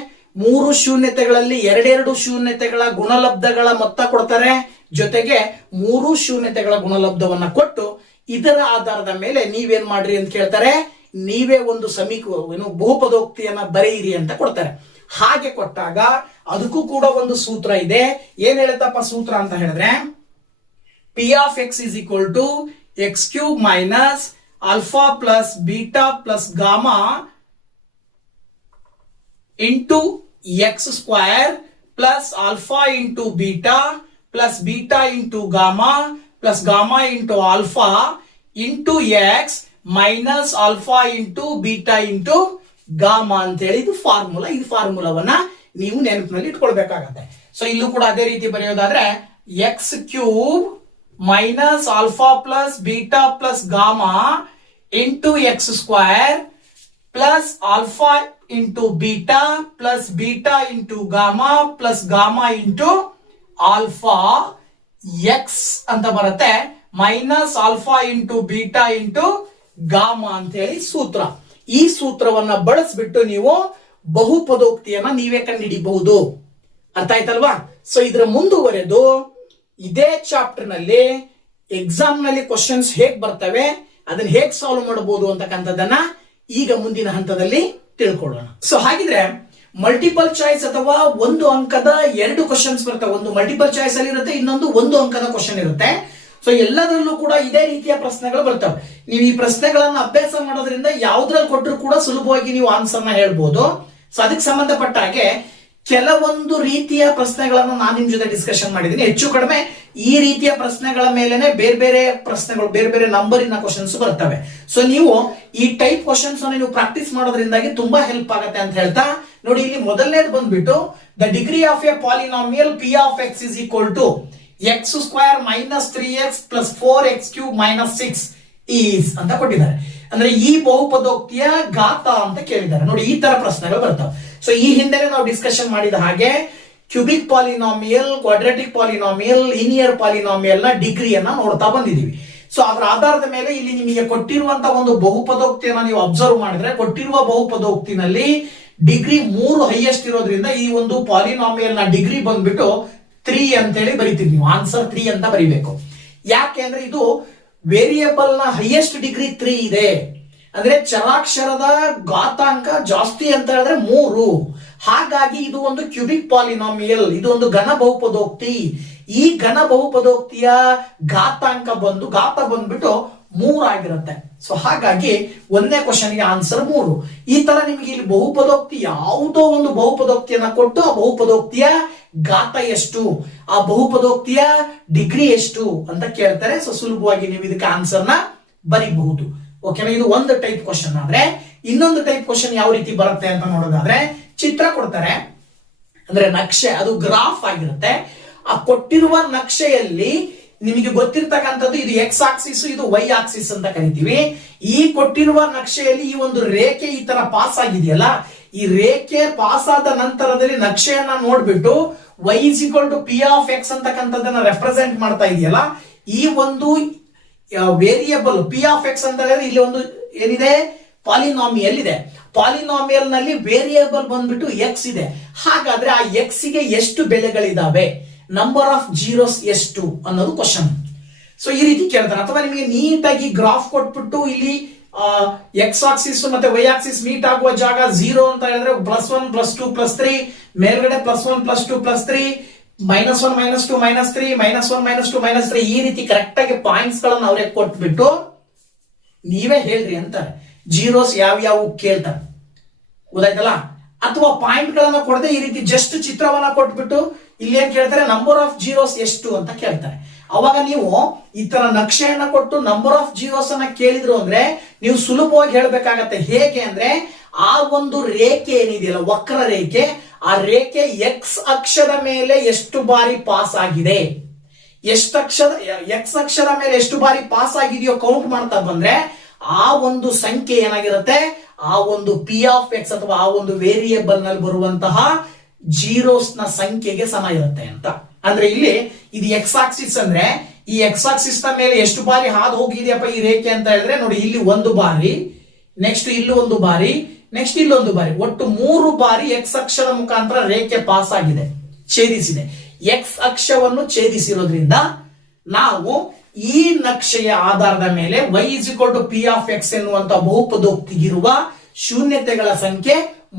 3 ಶೂನ್ಯತೆಗಳಲ್ಲಿ ಎರಡೆರಡು ಶೂನ್ಯತೆಗಳ ಗುಣಲಬ್ಧಗಳ ಮೊತ್ತ ಕೊಡ್ತಾರೆ, ಜೊತೆಗೆ 3 ಶೂನ್ಯತೆಗಳ ಗುಣಲಬ್ಧವನ್ನ ಕೊಟ್ಟು ಇದರ ಆಧಾರದ ಮೇಲೆ ನೀವೇನ್ ಮಾಡ್ರಿ ಅಂತ ಕೇಳ್ತಾರೆ, ನೀವೇ ಒಂದು ಬಹುಪದೋಕ್ತಿಯನ್ನ ಬರೆಯಿರಿ ಅಂತ ಕೊಡ್ತಾರೆ. ಹಾಗೆ ಕೊಟ್ಟಾಗ ಅದಕ್ಕೂ ಕೂಡ ಒಂದು ಸೂತ್ರ ಇದೆ. ಏನ್ ಹೇಳುತ್ತಪ್ಪ ಸೂತ್ರ ಅಂತ ಹೇಳಿದ್ರೆ, P of X is equal to X cube minus alpha plus beta plus gamma into X square plus alpha into beta plus beta into gamma plus gamma into alpha into X minus alpha into beta into gamma ಅಂತ ಹೇಳಿ ಇದು formula. ಈ ಫಾರ್ಮುಲಾವನ್ನ ನೀವು ನೆನಪಿನಲ್ಲಿ ಇಟ್ಕೊಳ್ಬೇಕಾಗತ್ತೆ. So ಇಲ್ಲೂ ಕೂಡ ಅದೇ ರೀತಿ ಬರೆಯೋದಾದ್ರೆ X cube minus alpha plus beta plus gamma into X square plus alpha into beta plus beta into gamma plus gamma into alpha X ಅಂತ ಬರುತ್ತೆ minus alpha into beta into gamma ಅಂತ ಹೇಳಿ ಸೂತ್ರ. ಈ ಸೂತ್ರವನ್ನ ಬಳಸ್ಬಿಟ್ಟು ನೀವು ಬಹುಪದೋಕ್ತಿಯನ್ನ ನೀವೇ ಕಂಡುಹಿಡಿಬಹುದು. ಅರ್ಥ ಆಯ್ತಲ್ವಾ? ಸೊ ಇದರ ಮುಂದುವರೆದು ಇದೇ ಚಾಪ್ಟರ್ ನಲ್ಲಿ ಎಕ್ಸಾಮ್ ನಲ್ಲಿ ಕ್ವಶನ್ಸ್ ಹೇಗ್ ಬರ್ತವೆ, ಅದನ್ನ ಹೇಗ್ ಸಾಲ್ವ್ ಮಾಡಬಹುದು ಅಂತಕ್ಕಂಥದ್ದನ್ನ ಈಗ ಮುಂದಿನ ಹಂತದಲ್ಲಿ ತಿಳ್ಕೊಳ್ಳೋಣ. ಸೊ ಹಾಗಿದ್ರೆ ಮಲ್ಟಿಪಲ್ ಚಾಯ್ಸ್ ಅಥವಾ ಒಂದು ಅಂಕದ 2 ಕ್ವಶನ್ಸ್ ಬರ್ತವೆ. ಒಂದು ಮಲ್ಟಿಪಲ್ ಚಾಯ್ಸ್ ಅಲ್ಲಿ ಇರುತ್ತೆ, ಇನ್ನೊಂದು ಒಂದು ಅಂಕದ ಕ್ವಶನ್ ಇರುತ್ತೆ. ಸೊ ಎಲ್ಲದರಲ್ಲೂ ಕೂಡ ಇದೇ ರೀತಿಯ ಪ್ರಶ್ನೆಗಳು ಬರ್ತವೆ. ನೀವು ಈ ಪ್ರಶ್ನೆಗಳನ್ನ ಅಭ್ಯಾಸ ಮಾಡೋದ್ರಿಂದ ಯಾವ್ದ್ರಲ್ಲಿ ಕೊಟ್ಟರು ಕೂಡ ಸುಲಭವಾಗಿ ನೀವು ಆನ್ಸರ್ನ ಹೇಳ್ಬೋದು. ಸೊ ಅದಕ್ಕೆ ಸಂಬಂಧಪಟ್ಟ ಹಾಗೆ ಕೆಲವೊಂದು ರೀತಿಯ ಪ್ರಶ್ನೆಗಳನ್ನ ನಾನು ನಿಮ್ ಜೊತೆ ಡಿಸ್ಕಷನ್ ಮಾಡಿದ್ದೀನಿ. ಹೆಚ್ಚು ಕಡಿಮೆ ಈ ರೀತಿಯ ಪ್ರಶ್ನೆಗಳ ಮೇಲೆನೆ ಬೇರೆ ಬೇರೆ ಪ್ರಶ್ನೆಗಳು, ಬೇರೆ ಬೇರೆ ನಂಬರಿನ ಕ್ವಶನ್ಸ್ ಬರ್ತವೆ. ಸೊ ನೀವು ಈ ಟೈಪ್ ಕ್ವಶನ್ಸ್ ಅನ್ನು ನೀವು ಪ್ರಾಕ್ಟೀಸ್ ಮಾಡೋದ್ರಿಂದಾಗಿ ತುಂಬಾ ಹೆಲ್ಪ್ ಆಗುತ್ತೆ ಅಂತ ಹೇಳ್ತಾ, ನೋಡಿ ಇಲ್ಲಿ ಮೊದಲನೇದು ಬಂದ್ಬಿಟ್ಟು the degree of a polynomial P of X is equal to X square minus 3x plus 4x cube minus 6 is ಅಂತ ಕೊಟ್ಟಿದ್ದಾರೆ. ಅಂದ್ರೆ ಈ ಬಹುಪದೋಕ್ತಿಯ ಘಾತ ಅಂತ ಕೇಳಿದ್ದಾರೆ. ನೋಡಿ ಈ ತರ ಪ್ರಶ್ನೆಗಳು ಬರ್ತವೆ. ಸೊ ಈ ಹಿಂದೆನೆ ನಾವು ಡಿಸ್ಕಷನ್ ಮಾಡಿದ ಹಾಗೆ cubic polynomial, quadratic polynomial, linear polynomial ನ ಡಿಗ್ರಿಯನ್ನ ನೋಡ್ತಾ ಬಂದಿದೀವಿ. ಸೊ ಅದರ ಆಧಾರದ ಮೇಲೆ ಇಲ್ಲಿ ನಿಮಗೆ ಕೊಟ್ಟಿರುವಂತಹ ಒಂದು ಬಹುಪದೋಕ್ತಿಯನ್ನ ನೀವು ಅಬ್ಸರ್ವ್ ಮಾಡಿದ್ರೆ, ಕೊಟ್ಟಿರುವ ಬಹುಪದೋಕ್ತಿನಲ್ಲಿ ಡಿಗ್ರಿ 3 ಹೈಯೆಸ್ಟ್ ಇರೋದ್ರಿಂದ ಈ ಒಂದು ಪಾಲಿನಾಮಿಯಲ್ ನ ಡಿಗ್ರಿ ಬಂದ್ಬಿಟ್ಟು 3 ಅಂತ ಹೇಳಿ ಬರೀತೀವಿ. ನೀವು ಆನ್ಸರ್ 3 ಅಂತ ಬರೀಬೇಕು. ಯಾಕೆ ಅಂದ್ರೆ ಇದು ವೇರಿಯಬಲ್ ನ ಹೈಯೆಸ್ಟ್ ಡಿಗ್ರಿ 3 ಇದೆ. ಅಂದ್ರೆ ಚರಾಕ್ಷರದ ಘಾತಾಂಕ ಜಾಸ್ತಿ ಅಂತ ಹೇಳಿದ್ರೆ 3. ಹಾಗಾಗಿ ಇದು ಒಂದು ಕ್ಯೂಬಿಕ್ ಪಾಲಿನಾಮಿಯಲ್, ಇದು ಒಂದು ಘನ ಬಹುಪದೋಕ್ತಿ. ಈ ಘನ ಬಹುಪದೋಕ್ತಿಯ ಘಾತ ಬಂದ್ಬಿಟ್ಟು 3 ಆಗಿರುತ್ತೆ. ಸೊ ಹಾಗಾಗಿ ಒಂದನೇ ಕ್ವಶನ್ಗೆ ಆನ್ಸರ್ 3. ಈ ತರ ನಿಮಗೆ ಇಲ್ಲಿ ಬಹುಪದೋಕ್ತಿ ಯಾವುದೋ ಒಂದು ಬಹುಪದೋಕ್ತಿಯನ್ನ ಕೊಟ್ಟು ಆ ಬಹುಪದೋಕ್ತಿಯ ಘಾತ ಎಷ್ಟು, ಆ ಬಹುಪದೋಕ್ತಿಯ ಡಿಗ್ರಿ ಎಷ್ಟು ಅಂತ ಕೇಳ್ತಾರೆ. ಸೊ ಸುಲಭವಾಗಿ ನೀವು ಇದಕ್ಕೆ ಆನ್ಸರ್ ನ ಬರೀಬಹುದು. ಓಕೆನಾ? ಇದು ಒಂದು ಟೈಪ್ ಕ್ವಶನ್. ಆದ್ರೆ ಇನ್ನೊಂದು ಟೈಪ್ ಕ್ವಶನ್ ಯಾವ ರೀತಿ ಬರುತ್ತೆ ಅಂತ ನೋಡೋದಾದ್ರೆ, ಚಿತ್ರ ಕೊಡ್ತಾರೆ, ಅಂದ್ರೆ ನಕ್ಷೆ, ಅದು ಗ್ರಾಫ್ ಆಗಿರುತ್ತೆ. ಆ ಕೊಟ್ಟಿರುವ ನಕ್ಷೆಯಲ್ಲಿ ನಿಮಗೆ ಗೊತ್ತಿರ್ತಕ್ಕಂಥದ್ದು ಇದು ಎಕ್ಸ್ ಆಕ್ಸಿಸ್, ಇದು ವೈ ಆಕ್ಸಿಸ್ ಅಂತ ಕರಿತೀವಿ. ಈ ಕೊಟ್ಟಿರುವ ನಕ್ಷೆಯಲ್ಲಿ ಈ ಒಂದು ರೇಖೆ ಈ ತರ ಪಾಸ್ ಆಗಿದೆಯಲ್ಲ, ಈ ರೇಖೆ ಪಾಸ್ ಆದ ನಂತರದಲ್ಲಿ ನಕ್ಷೆಯನ್ನ ನೋಡ್ಬಿಟ್ಟು y is equal to p of x ಅಂತಕ್ಕಂಥದ್ದನ್ನ ರೆಪ್ರೆಸೆಂಟ್ ಮಾಡ್ತಾ ಇದೆಯಲ್ಲ, ಈ ಒಂದು ವೇರಿಯಬಲ್ ಪಿ ಆಫ್ ಎಕ್ಸ್ ಅಂತ ಹೇಳಿದ್ರೆ ಇಲ್ಲಿ ಒಂದು ಏನಿದೆ, ಪಾಲಿನಾಮಿಯಲ್ ಇದೆ. ಪಾಲಿನಾಮಿಯಲ್ ನಲ್ಲಿ ವೇರಿಯಬಲ್ ಬಂದ್ಬಿಟ್ಟು ಎಕ್ಸ್ ಇದೆ. ಹಾಗಾದ್ರೆ ಆ ಎಕ್ಸ್ ಗೆ ಎಷ್ಟು ಬೆಲೆಗಳಿದಾವೆ, ನಂಬರ್ ಆಫ್ ಜೀರೋಸ್ ಎಷ್ಟು ಅನ್ನೋದು ಕ್ವಶನ್. ಸೊ ಈ ರೀತಿ ಕೇಳ್ತಾರೆ. ಅಥವಾ ನಿಮಗೆ ನೀಟಾಗಿ ಗ್ರಾಫ್ ಕೊಟ್ಬಿಟ್ಟು ಇಲ್ಲಿ ಎಕ್ಸ್ ಆಕ್ಸಿಸ್ ಮತ್ತೆ ವೈ ಆಕ್ಸಿಸ್ ಮೀಟ್ ಆಗುವ ಜಾಗ 0 ಅಂತ ಹೇಳಿದ್ರೆ +1 +2 +3, ಮೇಲ್ಗಡೆ +1 +2 +3, -1 -2 -3, -1 -2 -3, ಈ ರೀತಿ ಕರೆಕ್ಟ್ ಆಗಿ ಪಾಯಿಂಟ್ಸ್ ಗಳನ್ನ ಅವ್ರಿಗೆ ಕೊಟ್ಬಿಟ್ಟು ನೀವೇ ಹೇಳ್ರಿ ಅಂತಾರೆ. ಜೀರೋಸ್ ಯಾವ ಕೇಳ್ತಾರೆ, ಗೊತ್ತಾಯ್ತಲ್ಲ? ಅಥವಾ ಪಾಯಿಂಟ್ ಗಳನ್ನ ಕೊಡದೆ ಈ ರೀತಿ ಜಸ್ಟ್ ಚಿತ್ರವನ್ನ ಕೊಟ್ಬಿಟ್ಟು ಇಲ್ಲಿ ಏನ್ ಕೇಳ್ತಾರೆ, ನಂಬರ್ ಆಫ್ ಜೀರೋಸ್ ಎಷ್ಟು ಅಂತ ಕೇಳ್ತಾರೆ. ಅವಾಗ ನೀವು ಈ ತರ ನಕ್ಷೆಯನ್ನ ಕೊಟ್ಟು ನಂಬರ್ ಆಫ್ ಜೀರೋಸ್ ಅನ್ನ ಕೇಳಿದ್ರು ಅಂದ್ರೆ ನೀವು ಸುಲಭವಾಗಿ ಹೇಳ್ಬೇಕಾಗತ್ತೆ. ಹೇಗೆ ಅಂದ್ರೆ, ಆ ಒಂದು ರೇಖೆ ಏನಿದೆಯಲ್ಲ, ವಕ್ರ ರೇಖೆ, ಆ ರೇಖೆ ಎಕ್ಸ್ ಅಕ್ಷದ ಮೇಲೆ ಎಷ್ಟು ಬಾರಿ ಪಾಸ್ ಆಗಿದೆ, ಎಕ್ಸ್ ಅಕ್ಷದ ಮೇಲೆ ಎಷ್ಟು ಬಾರಿ ಪಾಸ್ ಆಗಿದೆಯೋ ಕೌಂಟ್ ಮಾಡ್ತಾ ಬಂದ್ರೆ ಆ ಒಂದು ಸಂಖ್ಯೆ ಏನಾಗಿರುತ್ತೆ, ಆ ಒಂದು ಪಿ ಆಫ್ ಎಕ್ಸ್ ಅಥವಾ ಆ ಒಂದು ವೇರಿಯೇಬಲ್ ನಲ್ಲಿ ಬರುವಂತಹ ಜೀರೋಸ್ ನ ಸಂಖ್ಯೆಗೆ ಸಮ ಇರುತ್ತೆ ಅಂತ. ಅಂದ್ರೆ ಇಲ್ಲಿ ಇದು ಎಕ್ಸ್ ಆಕ್ಸಿಸ್ ಅಂದ್ರೆ ಈ ಎಕ್ಸ್ ಆಕ್ಸಿಸ್ ನ ಮೇಲೆ ಎಷ್ಟು ಬಾರಿ ಹಾದು ಹೋಗಿದೆಯಪ್ಪ ಈ ರೇಖೆ ಅಂತ ಹೇಳಿದ್ರೆ ನೋಡಿ, ಇಲ್ಲಿ ಒಂದು ಬಾರಿ, ನೆಕ್ಸ್ಟ್ ಇಲ್ಲಿ ಒಂದು ಬಾರಿ, ನೆಕ್ಸ್ಟ್ ಇಲ್ಲೊಂದು ಬಾರಿ, ಒಟ್ಟು 3 ಬಾರಿ ಎಕ್ಸ್ ಅಕ್ಷದ ಮುಖಾಂತರ ರೇಖೆ ಪಾಸ್ ಆಗಿದೆ, ಛೇದಿಸಿದೆ. ಎಕ್ಸ್ ಅಕ್ಷವನ್ನು ಛೇದಿಸಿರೋದ್ರಿಂದ ನಾವು ಈ ನಕ್ಷೆಯ ಆಧಾರದ ಮೇಲೆ y = p of x ಎನ್ನುವಂತ ಬಹುಪದೋಕ್ತಿಗಿರುವ ಶೂನ್ಯತೆಗಳ ಸಂಖ್ಯೆ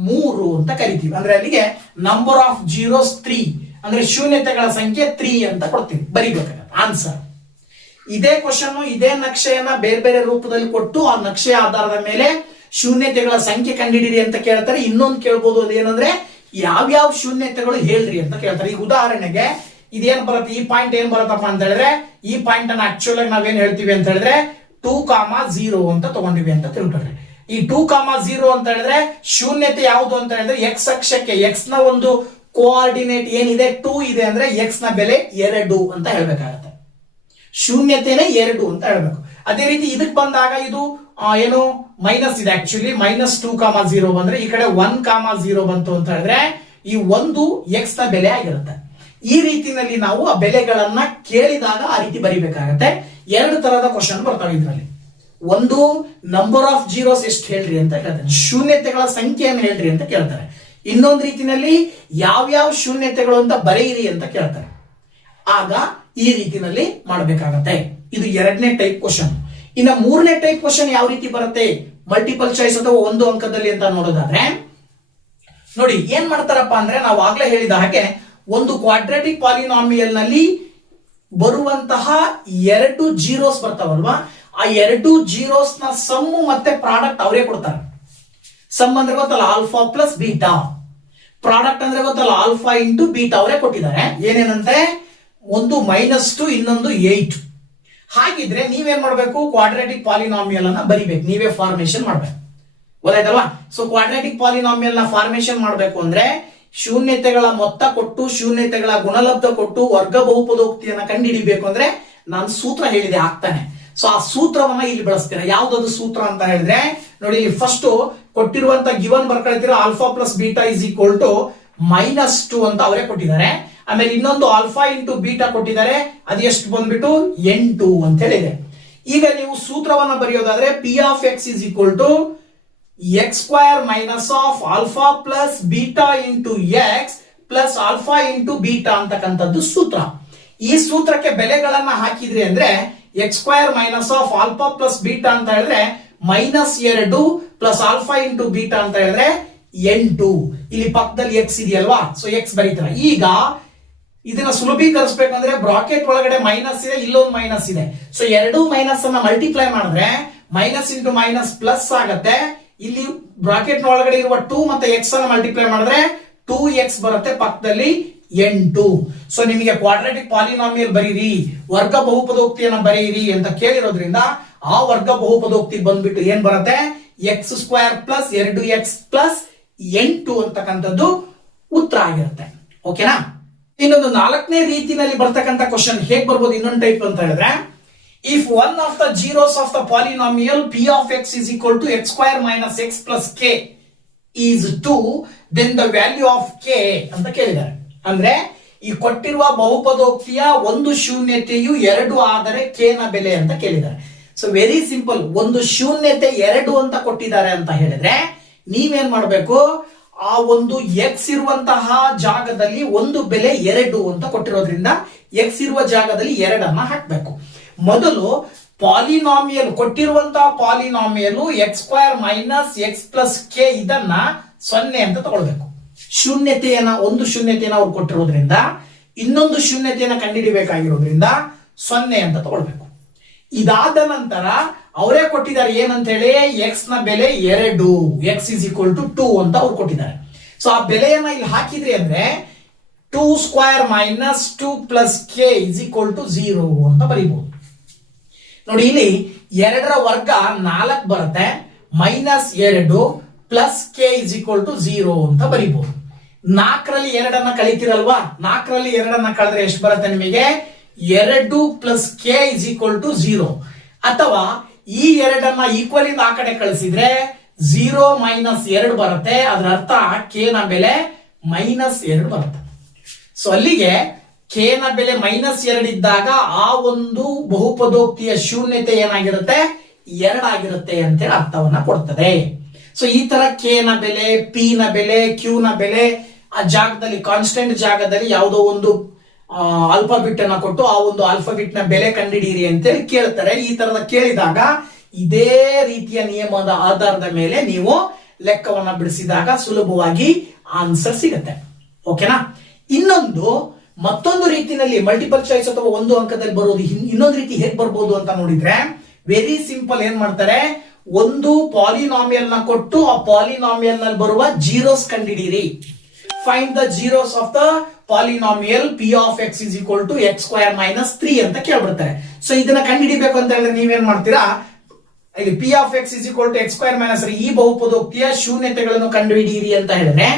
3 ಅಂತ ಕರಿತೀವಿ. ಅಂದ್ರೆ ಅಲ್ಲಿಗೆ ನಂಬರ್ ಆಫ್ ಜೀರೋಸ್ 3 ಅಂದ್ರೆ ಶೂನ್ಯತೆಗಳ ಸಂಖ್ಯೆ 3 ಅಂತ ಕೊಡ್ತೀವಿ, ಬರಿಬೇಕಾಗತ್ತೆ ಆನ್ಸರ್. ಇದೇ ಕ್ವಶನ್ ಇದೇ ನಕ್ಷೆಯನ್ನ ಬೇರೆ ಬೇರೆ ರೂಪದಲ್ಲಿ ಕೊಟ್ಟು ಆ ನಕ್ಷೆಯ ಆಧಾರದ ಮೇಲೆ ಶೂನ್ಯತೆಗಳ ಸಂಖ್ಯೆ ಕಂಡುಹಿಡಿಯಿರಿ ಅಂತ ಕೇಳ್ತಾರೆ. ಇನ್ನೊಂದು ಕೇಳ್ಬೋದು, ಅದೇನಂದ್ರೆ ಯಾವ್ಯಾವ ಶೂನ್ಯತೆಗಳು ಹೇಳ್ರಿ ಅಂತ ಕೇಳ್ತಾರೆ. ಈಗ ಉದಾಹರಣೆಗೆ ಇದೇನ್ ಬರುತ್ತೆ, ಈ ಪಾಯಿಂಟ್ ಏನ್ ಬರುತ್ತಪ್ಪ ಅಂತ ಹೇಳಿದ್ರೆ, ಈ ಪಾಯಿಂಟ್ ಅನ್ನ ಆಕ್ಚುಲ್ ಆಗಿ ನಾವೇನ್ ಹೇಳ್ತೀವಿ ಅಂತ ಹೇಳಿದ್ರೆ 2,0 ಅಂತ ತಗೊಂಡಿವಿ ಅಂತ ತಿಳ್ಕೊಂಡ್ರೆ, ಈ 2,0 ಅಂತ ಹೇಳಿದ್ರೆ ಶೂನ್ಯತೆ ಯಾವುದು ಅಂತ ಹೇಳಿದ್ರೆ ಎಕ್ಸ್ ಅಕ್ಷಕ್ಕೆ ಎಕ್ಸ್ ನ ಒಂದು ಕೋಆರ್ಡಿನೇಟ್ ಏನಿದೆ 2 ಇದೆ ಅಂದ್ರೆ ಎಕ್ಸ್ ನ ಬೆಲೆ 2 ಅಂತ ಹೇಳ್ಬೇಕಾಗತ್ತೆ. ಶೂನ್ಯತೆನೇ 2 ಅಂತ ಹೇಳ್ಬೇಕು. ಅದೇ ರೀತಿ ಇದಕ್ಕೆ ಬಂದಾಗ ಇದು ಏನು ಮೈನಸ್ ಇದೆ, ಆಕ್ಚುಲಿ -2,0 ಬಂದ್ರೆ ಈ ಕಡೆ 1,0 ಬಂತು ಅಂತ ಹೇಳಿದ್ರೆ ಈ 1 ಎಕ್ಸ್ ನ ಬೆಲೆ ಆಗಿರುತ್ತೆ. ಈ ರೀತಿನಲ್ಲಿ ನಾವು ಆ ಬೆಲೆಗಳನ್ನ ಕೇಳಿದಾಗ ಆ ರೀತಿ ಬರಿಬೇಕಾಗತ್ತೆ. 2 ತರದ ಕ್ವಶನ್ ಬರ್ತಾವೆ ಇದರಲ್ಲಿ. ಒಂದು ನಂಬರ್ ಆಫ್ ಜೀರೋಸ್ ಎಷ್ಟು ಹೇಳ್ರಿ ಅಂತ ಕೇಳ್ತಾರೆ, ಶೂನ್ಯತೆಗಳ ಸಂಖ್ಯೆಯನ್ನು ಹೇಳ್ರಿ ಅಂತ ಕೇಳ್ತಾರೆ. ಇನ್ನೊಂದು ರೀತಿನಲ್ಲಿ ಯಾವ್ಯಾವ ಶೂನ್ಯತೆಗಳು ಅಂತ ಬರೆಯಿರಿ ಅಂತ ಕೇಳ್ತಾರೆ. ಆಗ ಈ ರೀತಿನಲ್ಲಿ ಮಾಡಬೇಕಾಗತ್ತೆ. ಇದು 2ನೇ ಟೈಪ್ ಕ್ವಶನ್. ಇನ್ನ 3ನೇ ಟೈಪ್ ಕ್ವಶನ್ ಯಾವ ರೀತಿ ಬರುತ್ತೆ, ಮಲ್ಟಿಪಲ್ ಚಾಯ್ಸ್ ಅಥವಾ ಒಂದು ಅಂಕದಲ್ಲಿ ಅಂತ ನೋಡೋದಾದ್ರೆ ನೋಡಿ ಏನ್ ಮಾಡ್ತಾರಪ್ಪ ಅಂದ್ರೆ, ನಾವು ಆಗ್ಲೇ ಹೇಳಿದ ಹಾಗೆ ಒಂದು ಕ್ವಾಡ್ರಾಟಿಕ್ ಪಾಲಿನಾಮಿಯಲ್ ನಲ್ಲಿ ಬರುವಂತಹ 2 ಜೀರೋಸ್ ಬರ್ತಾವಲ್ವಾ, ಆ 2 ಜೀರೋಸ್ ನ ಸಮ್ ಮತ್ತೆ ಪ್ರಾಡಕ್ಟ್ ಅವರೇ ಕೊಡ್ತಾರೆ. ಸಮ್ ಅಂದ್ರೆ ಗೊತ್ತಲ್ಲ ಆಲ್ಫಾ ಪ್ಲಸ್ ಬೀಟಾ, ಪ್ರಾಡಕ್ಟ್ ಅಂದ್ರೆ ಗೊತ್ತಲ್ಲ ಆಲ್ಫಾ ಇಂಟು ಬೀಟಾ ಅವರೇ ಕೊಟ್ಟಿದ್ದಾರೆ. ಏನೇನಂತೆ, ಒಂದು -2 ಇನ್ನೊಂದು 8. ಹಾಗಿದ್ರೆ ನೀವೇನ್ ಮಾಡ್ಬೇಕು, ಕ್ವಾಡ್ರಾಟಿಕ್ ಪಾಲಿನಾಮಿಯಲ್ ಅನ್ನ ಬರಿಬೇಕು, ನೀವೇ ಫಾರ್ಮೇಶನ್ ಮಾಡ್ಬೇಕು. ಗೊತ್ತಾಯ್ತಲ್ವಾ? ಸೊ ಕ್ವಾಡ್ರಾಟಿಕ್ ಪಾಲಿನಾಮಿಯಲ್ ನ ಫಾರ್ಮೇಶನ್ ಮಾಡ್ಬೇಕು ಅಂದ್ರೆ ಶೂನ್ಯತೆಗಳ ಮೊತ್ತ ಕೊಟ್ಟು ಶೂನ್ಯತೆಗಳ ಗುಣಲಬ್ಧ ಕೊಟ್ಟು ವರ್ಗ ಬಹುಪದೋಕ್ತಿಯನ್ನ ಕಂಡುಹಿಡಿಬೇಕು ಅಂದ್ರೆ ನಾನು ಸೂತ್ರ ಹೇಳಿದೆ ಆಗ್ತಾನೆ. ಸೊ ಆ ಸೂತ್ರವನ್ನ ಇಲ್ಲಿ ಬಳಸ್ತೀರಾ. ಯಾವ್ದದು ಸೂತ್ರ ಅಂತ ಹೇಳಿದ್ರೆ ನೋಡಿ, ಇಲ್ಲಿ ಫಸ್ಟ್ ಕೊಟ್ಟಿರುವಂತ ಗಿವನ್ ಬರ್ಕೊಳ್ತೀರಾ, alpha plus beta is equal to -2 ಅಂತ ಅವರೇ ಕೊಟ್ಟಿದ್ದಾರೆ. ಆಮೇಲೆ ಇನ್ನೊಂದು ಆಲ್ಫಾ ಇಂಟು ಬೀಟಾ ಕೊಟ್ಟಿದ್ದಾರೆ, ಅದು ಎಷ್ಟು ಬಂದ್ಬಿಟ್ಟು 8 ಅಂತ ಹೇಳಿದೆ. ಈಗ ನೀವು ಸೂತ್ರವನ್ನ ಬರೆಯೋದಾದ್ರೆ P of X is equal to x² minus of alpha plus beta into X plus alpha into beta ಅಂತಕ್ಕಂಥದ್ದು ಸೂತ್ರ. ಈ ಸೂತ್ರಕ್ಕೆ ಬೆಲೆಗಳನ್ನ ಹಾಕಿದ್ರಿ ಅಂದ್ರೆ x² minus of alpha plus beta ಅಂತ ಹೇಳಿದ್ರೆ -2 ಪ್ಲಸ್ ಆಲ್ಫಾ ಇಂಟು ಬೀಟಾ ಅಂತ ಹೇಳಿದ್ರೆ 8. ಇಲ್ಲಿ ಪಕ್ಕದಲ್ಲಿ ಎಕ್ಸ್ ಇದೆಯಲ್ವಾ, ಸೊ ಎಕ್ಸ್ ಬರೀತಾರೆ. ಈಗ ಇದನ್ನ ಸುಲಭೀಕರಿಸಬೇಕಂದ್ರೆ ಬ್ರಾಕೆಟ್ ಒಳಗಡೆ ಮೈನಸ್ ಇದೆ, ಇಲ್ಲೊಂದು ಮೈನಸ್ ಇದೆ. ಸೊ 2 ಮೈನಸ್ ಅನ್ನ ಮಲ್ಟಿಪ್ಲೈ ಮಾಡಿದ್ರೆ ಮೈನಸ್ ಇಂಟು ಮೈನಸ್ ಪ್ಲಸ್ ಆಗತ್ತೆ. ಇಲ್ಲಿ ಬ್ರಾಕೆಟ್ ಒಳಗಡೆ ಇರುವ 2 ಮತ್ತೆ ಎಕ್ಸ್ ಅನ್ನ ಮಲ್ಟಿಪ್ಲೈ ಮಾಡಿದ್ರೆ 2x ಬರುತ್ತೆ, ಪಕ್ಕದಲ್ಲಿ 8. ಸೊ ನಿಮಗೆ ಕ್ವಾಡ್ರಾಟಿಕ್ ಪಾಲಿನಾಮಿಯಲ್ ಬರೀರಿ, ವರ್ಗ ಬಹುಪದೋಕ್ತಿಯನ್ನ ಬರೆಯಿರಿ ಅಂತ ಕೇಳಿರೋದ್ರಿಂದ ಆ ವರ್ಗ ಬಹುಪದೋಕ್ತಿ ಬಂದ್ಬಿಟ್ಟು ಏನ್ ಬರುತ್ತೆ, x² ಪ್ಲಸ್ 2x ಪ್ಲಸ್ 8 ಅಂತಕ್ಕಂಥದ್ದು ಉತ್ತರ ಆಗಿರುತ್ತೆ. ಓಕೆನಾ? ಇನ್ನೊಂದು 4ನೇ ರೀತಿನಲ್ಲಿ ಬರ್ತಕ್ಕಂಥ ಕ್ವಶನ್ ಹೇಗ್ ಬರ್ಬೋದು ಇನ್ನೊಂದು ಟೈಪ್ ಅಂತ ಹೇಳಿದ್ರೆ, if one of the zeros of the polynomial p of x is equal to x² minus x plus k is 2, then the value of k ಅಂತ ಕೇಳಿದ್ದಾರೆ. ಅಂದ್ರೆ ಈ ಕೊಟ್ಟಿರುವ ಬಹುಪದೋಕ್ತಿಯ ಒಂದು ಶೂನ್ಯತೆಯು 2 ಆದರೆ k ನ ಬೆಲೆ ಅಂತ ಕೇಳಿದ್ದಾರೆ. ಸೊ ವೆರಿ ಸಿಂಪಲ್, ಒಂದು ಶೂನ್ಯತೆ 2 ಅಂತ ಕೊಟ್ಟಿದ್ದಾರೆ ಅಂತ ಹೇಳಿದ್ರೆ ನೀವೇನ್ ಮಾಡ್ಬೇಕು, ಆ ಒಂದು ಎಕ್ಸ್ ಇರುವಂತಹ ಜಾಗದಲ್ಲಿ ಒಂದು ಬೆಲೆ 2 ಅಂತ ಕೊಟ್ಟಿರೋದ್ರಿಂದ ಎಕ್ಸ್ ಇರುವ ಜಾಗದಲ್ಲಿ 2 ಅನ್ನ ಹಾಕ್ಬೇಕು. ಮೊದಲು ಪಾಲಿನಾಮಿಯಲ್ ಕೊಟ್ಟಿರುವಂತಹ polynomial x² minus X plus K ಇದನ್ನ 0 ಅಂತ ತಗೊಳ್ಬೇಕು. ಶೂನ್ಯತೆಯನ್ನ ಒಂದು ಶೂನ್ಯತೆಯನ್ನ ಅವ್ರು ಕೊಟ್ಟಿರೋದ್ರಿಂದ ಇನ್ನೊಂದು ಶೂನ್ಯತೆಯನ್ನ ಕಂಡುಹಿಡಿಬೇಕಾಗಿರೋದ್ರಿಂದ 0 ಅಂತ ತಗೊಳ್ಬೇಕು. ಇದಾದ ನಂತರ ಅವರೇ ಕೊಟ್ಟಿದ್ದಾರೆ ಏನಂತ ಹೇಳಿ, ಎಕ್ಸ್ ನ ಬೆಲೆ 2, ಎಕ್ಸ್ ಇಸ್ ಈಕ್ವಲ್ ಟು 2 ಅಂತ ಅವ್ರು ಕೊಟ್ಟಿದ್ದಾರೆ. ಸೊ ಆ ಬೆಲೆಯನ್ನ ಇಲ್ಲಿ ಹಾಕಿದ್ರಿ ಅಂದ್ರೆ 2² minus 2 plus K is equal to 0 ಅಂತ ಬರೀಬಹುದು. ನೋಡಿ ಇಲ್ಲಿ 2ರ ವರ್ಗ 4 ಬರುತ್ತೆ, -2 plus K is equal to 0 ಅಂತ ಬರೀಬಹುದು. 4ರಲ್ಲಿ 2 ಕಳಿತೀರಲ್ವಾ, 4ರಲ್ಲಿ 2 ಕಳೆದ್ರೆ ಎಷ್ಟು ಬರುತ್ತೆ ನಿಮಗೆ, 2 plus K is equal to 0. ಅಥವಾ ಈ 2 ಈಕ್ವಲ್ ಇಂದ ಆ ಕಡೆ ಕಳಿಸಿದ್ರೆ 0 ಮೈನಸ್ 2 ಬರುತ್ತೆ. ಅದರ ಅರ್ಥ ಕೆ ನ ಬೆಲೆ -2 ಬರುತ್ತೆ. ಸೊ ಅಲ್ಲಿಗೆ ಕೆ ನ ಬೆಲೆ -2 ಇದ್ದಾಗ ಆ ಒಂದು ಬಹುಪದೋಕ್ತಿಯ ಶೂನ್ಯತೆ ಏನಾಗಿರುತ್ತೆ, 2 ಆಗಿರುತ್ತೆ ಅಂತೇಳಿ ಅರ್ಥವನ್ನ ಕೊಡ್ತದೆ. ಸೊ ಈ ತರ ಕೆ ನ ಬೆಲೆ, ಪಿ ನ ಬೆಲೆ, ಕ್ಯೂ ನ ಬೆಲೆ ಆ ಜಾಗದಲ್ಲಿ ಕಾನ್ಸ್ಟೆಂಟ್ ಜಾಗದಲ್ಲಿ ಯಾವುದೋ ಒಂದು ಆಲ್ಫಾಬಿಟ್ ಅನ್ನ ಕೊಟ್ಟು ಆ ಒಂದು ಆಲ್ಫಾಬಿಟ್ ನ ಬೆಲೆ ಕಂಡುಹಿಡಿಯಿರಿ ಅಂತೇಳಿ ಕೇಳ್ತಾರೆ. ಈ ತರದ ಕೇಳಿದಾಗ ಇದೇ ರೀತಿಯ ನಿಯಮದ ಆಧಾರದ ಮೇಲೆ ನೀವು ಲೆಕ್ಕವನ್ನ ಬಿಡಿಸಿದಾಗ ಸುಲಭವಾಗಿ ಆನ್ಸರ್ ಸಿಗುತ್ತೆ. ಓಕೆನಾ? ಮತ್ತೊಂದು ರೀತಿಯಲ್ಲಿ ಮಲ್ಟಿಪಲ್ ಚಾಯ್ಸ್ ಅಥವಾ ಒಂದು ಅಂಕದಲ್ಲಿ ಬರೋದು ಇನ್ನೊಂದು ರೀತಿ ಹೇಗೆ ಬರ್ಬೋದು ಅಂತ ನೋಡಿದ್ರೆ, ವೆರಿ ಸಿಂಪಲ್. ಏನ್ ಮಾಡ್ತಾರೆ, ಒಂದು ಪಾಲಿನಾಮಿಯಲ್ ನ ಕೊಟ್ಟು ಆ ಪಾಲಿನಾಮಿಯಲ್ ನಲ್ಲಿ ಬರುವ ಜೀರೋಸ್ ಕಂಡುಹಿಡಿಯಿರಿ. Find the zeros of the polynomial P of X is equal to X square -3 ಅಂತ ಕೇಳ್ಬಿಡ್ತಾರೆ. ಸೊ ಇದನ್ನ ಕಂಡುಹಿಡಿಬೇಕು ಅಂತ ಹೇಳಿದ್ರೆ ನೀವೇನ್ ಮಾಡ್ತೀರಾ, ಇಲ್ಲಿ P of X is equal to X square -3 ಈ ಬಹುಪದೋಕ್ತಿಯ ಶೂನ್ಯತೆಗಳನ್ನು ಕಂಡುಹಿಡಿಯಿರಿ ಅಂತ ಹೇಳಿದ್ರೆ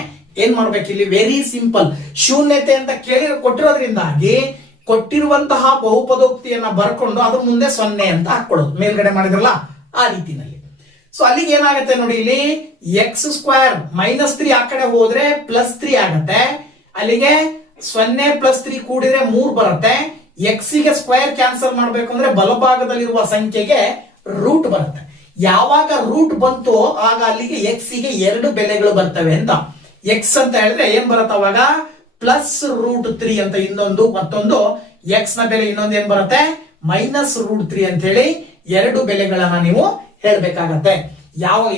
ಏನ್ ಮಾಡ್ಬೇಕು, ಇಲ್ಲಿ ವೆರಿ ಸಿಂಪಲ್. ಶೂನ್ಯತೆ ಅಂತ ಕೊಟ್ಟಿರೋದ್ರಿಂದಾಗಿ ಕೊಟ್ಟಿರುವಂತಹ ಬಹುಪದೋಕ್ತಿಯನ್ನ ಬರ್ಕೊಂಡು ಅದ್ರ ಮುಂದೆ 0 ಅಂತ ಹಾಕೊಳ್ಳೋದು, ಮೇಲ್ಗಡೆ ಮಾಡಿದ್ರಲ್ಲ ಆ ರೀತಿನಲ್ಲಿ. ಸೊ ಅಲ್ಲಿಗೆ ಏನಾಗುತ್ತೆ ನೋಡಿ, ಇಲ್ಲಿ ಎಕ್ಸ್ ಸ್ಕ್ವೇರ್ -3 ಆ ಕಡೆ ಹೋದ್ರೆ +3 ಆಗತ್ತೆ. ಅಲ್ಲಿಗೆ 0 + 3 ಕೂಡಿದ್ರೆ 3 ಬರುತ್ತೆ. ಎಕ್ಸ್ ಗೆ ಸ್ಕ್ವೇರ್ ಕ್ಯಾನ್ಸಲ್ ಮಾಡ್ಬೇಕು ಅಂದ್ರೆ ಬಲಭಾಗದಲ್ಲಿರುವ ಸಂಖ್ಯೆಗೆ ರೂಟ್ ಬರುತ್ತೆ. ಯಾವಾಗ ರೂಟ್ ಬಂತು ಆಗ ಅಲ್ಲಿಗೆ ಎಕ್ಸ್ ಗೆ 2 ಬೆಲೆಗಳು ಬರ್ತವೆ ಅಂತ. ಎಕ್ಸ್ ಅಂತ ಹೇಳಿದ್ರೆ ಏನ್ ಬರುತ್ತೆ ಅವಾಗ +√3 ಅಂತ ಇನ್ನೊಂದು, ಮತ್ತೊಂದು ಎಕ್ಸ್ ನ ಬೆಲೆ ಇನ್ನೊಂದು ಏನ್ ಬರುತ್ತೆ -√3 ಅಂತ ಹೇಳಿ 2 ಬೆಲೆಗಳನ್ನ ನೀವು ಹೇಳ್ಬೇಕಾಗತ್ತೆ.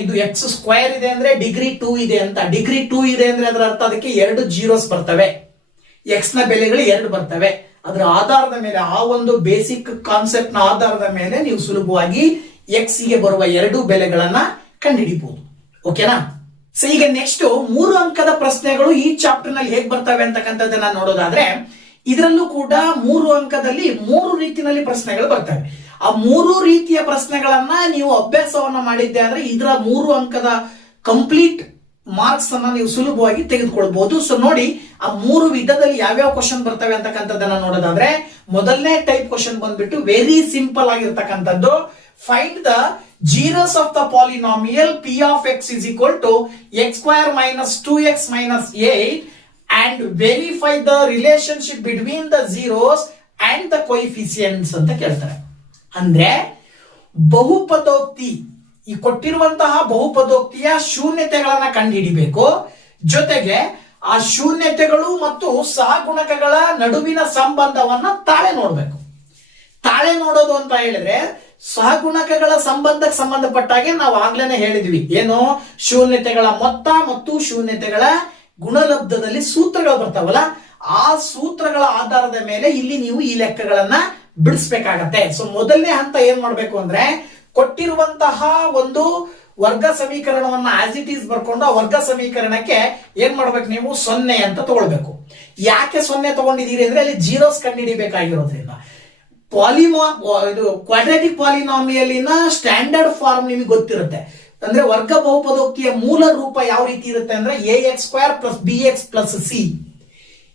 ಇದು ಎಕ್ಸ್ ಸ್ಕ್ವೇರ್ ಇದೆ ಅಂದ್ರೆ ಡಿಗ್ರಿ 2 ಇದೆ ಅಂತ. ಡಿಗ್ರಿ 2 ಇದೆ ಅಂದ್ರೆ ಅದರ ಅರ್ಥ ಅದಕ್ಕೆ 2 ಜೀರೋಸ್ ಬರ್ತವೆ, ಎಕ್ಸ್ ನ ಬೆಲೆಗಳು 2 ಬರ್ತವೆ. ಅದರ ಆಧಾರದ ಮೇಲೆ, ಆ ಒಂದು ಬೇಸಿಕ್ ಕಾನ್ಸೆಪ್ಟ್ ನ ಆಧಾರದ ಮೇಲೆ ನೀವು ಸುಲಭವಾಗಿ ಎಕ್ಸ್ ಗೆ ಬರುವ 2 ಬೆಲೆಗಳನ್ನ ಕಂಡುಹಿಡಿಬಹುದು. ಓಕೆನಾ? ಸೊ ಈಗ ನೆಕ್ಸ್ಟ್ 3 ಅಂಕದ ಪ್ರಶ್ನೆಗಳು ಈ ಚಾಪ್ಟರ್ ನಲ್ಲಿ ಹೇಗೆ ಬರ್ತವೆ ಅಂತಕ್ಕಂಥದ್ದನ್ನ ನೋಡೋದಾದ್ರೆ, ಇದರಲ್ಲೂ ಕೂಡ 3 ಅಂಕದಲ್ಲಿ 3 ರೀತಿಯಲ್ಲಿ ಪ್ರಶ್ನೆಗಳು ಬರ್ತವೆ. ಆ 3 ರೀತಿಯ ಪ್ರಶ್ನೆಗಳನ್ನ ನೀವು ಅಭ್ಯಾಸವನ್ನ ಮಾಡಿದ್ದೆ ಆದ್ರೆ ಇದರ 3 ಅಂಕದ ಕಂಪ್ಲೀಟ್ ಮಾರ್ಕ್ಸ್ ಅನ್ನ ನೀವು ಸುಲಭವಾಗಿ ತೆಗೆದುಕೊಳ್ಬಹುದು. ಸೊ ನೋಡಿ, ಆ 3 ವಿಧದಲ್ಲಿ ಯಾವ್ಯಾವ ಕ್ವಶನ್ ಬರ್ತವೆ ಅಂತಕ್ಕಂಥದ್ದನ್ನ ನೋಡೋದಾದ್ರೆ, ಮೊದಲನೇ ಟೈಪ್ ಕ್ವಶನ್ ಬಂದ್ಬಿಟ್ಟು ವೆರಿ ಸಿಂಪಲ್ ಆಗಿರ್ತಕ್ಕಂಥದ್ದು. Find the zeros of the polynomial p of x is equal to x square minus 2x minus 8 and verify the relationship between the zeros and the coefficients ಅಂತ ಕೇಳ್ತಾರೆ. ಅಂದ್ರೆ ಬಹುಪದೋಕ್ತಿ, ಈ ಕೊಟ್ಟಿರುವಂತಹ ಬಹುಪದೋಕ್ತಿಯ ಶೂನ್ಯತೆಗಳನ್ನ ಕಂಡುಹಿಡಿಬೇಕು. ಜೊತೆಗೆ ಆ ಶೂನ್ಯತೆಗಳು ಮತ್ತು ಸಹಗುಣಕಗಳ ನಡುವಿನ ಸಂಬಂಧವನ್ನ ತಾಳೆ ನೋಡ್ಬೇಕು. ತಾಳೆ ನೋಡೋದು ಅಂತ ಹೇಳಿದ್ರೆ ಸಹಗುಣಕಗಳ ಸಂಬಂಧಕ್ಕೆ ಸಂಬಂಧಪಟ್ಟಾಗೆ ನಾವು ಆಗ್ಲೇನೆ ಹೇಳಿದ್ವಿ, ಏನು ಶೂನ್ಯತೆಗಳ ಮೊತ್ತ ಮತ್ತು ಶೂನ್ಯತೆಗಳ ಗುಣಲಬ್ಧದಲ್ಲಿ ಸೂತ್ರಗಳು ಬರ್ತಾವಲ್ಲ, ಆ ಸೂತ್ರಗಳ ಆಧಾರದ ಮೇಲೆ ಇಲ್ಲಿ ನೀವು ಈ ಲೆಕ್ಕಗಳನ್ನ ಬಿಡಿಸ್ಬೇಕಾಗತ್ತೆ. ಸೊ ಮೊದಲನೇ ಹಂತ ಏನ್ ಮಾಡ್ಬೇಕು ಅಂದ್ರೆ, ಕೊಟ್ಟಿರುವಂತಹ ಒಂದು ವರ್ಗ ಸಮೀಕರಣವನ್ನ ಆಸ್ ಇಟ್ ಈಸ್ ಬರ್ಕೊಂಡು ಆ ವರ್ಗ ಸಮೀಕರಣಕ್ಕೆ ಏನ್ ಮಾಡ್ಬೇಕು, ನೀವು 0 ಅಂತ ತಗೊಳ್ಬೇಕು. ಯಾಕೆ 0 ತಗೊಂಡಿದ್ದೀರಿ ಅಂದ್ರೆ ಅಲ್ಲಿ ಜೀರೋಸ್ ಕಂಡುಹಿಡಿಬೇಕಾಗಿರೋದ್ರಿಂದ. ಕ್ವಾಡ್ರಾಟಿಕ್ ಪಾಲಿನಾಮಿಯಲಿನ ಸ್ಟ್ಯಾಂಡರ್ಡ್ ಫಾರ್ಮ್ ನಿಮಗೆ ಗೊತ್ತಿರುತ್ತೆ. ಅಂದ್ರೆ ವರ್ಗ ಬಹುಪದೋಕ್ತಿಯ ಮೂಲ ರೂಪ ಯಾವ ರೀತಿ ಇರುತ್ತೆ ಅಂದ್ರೆ ax² + bx + c.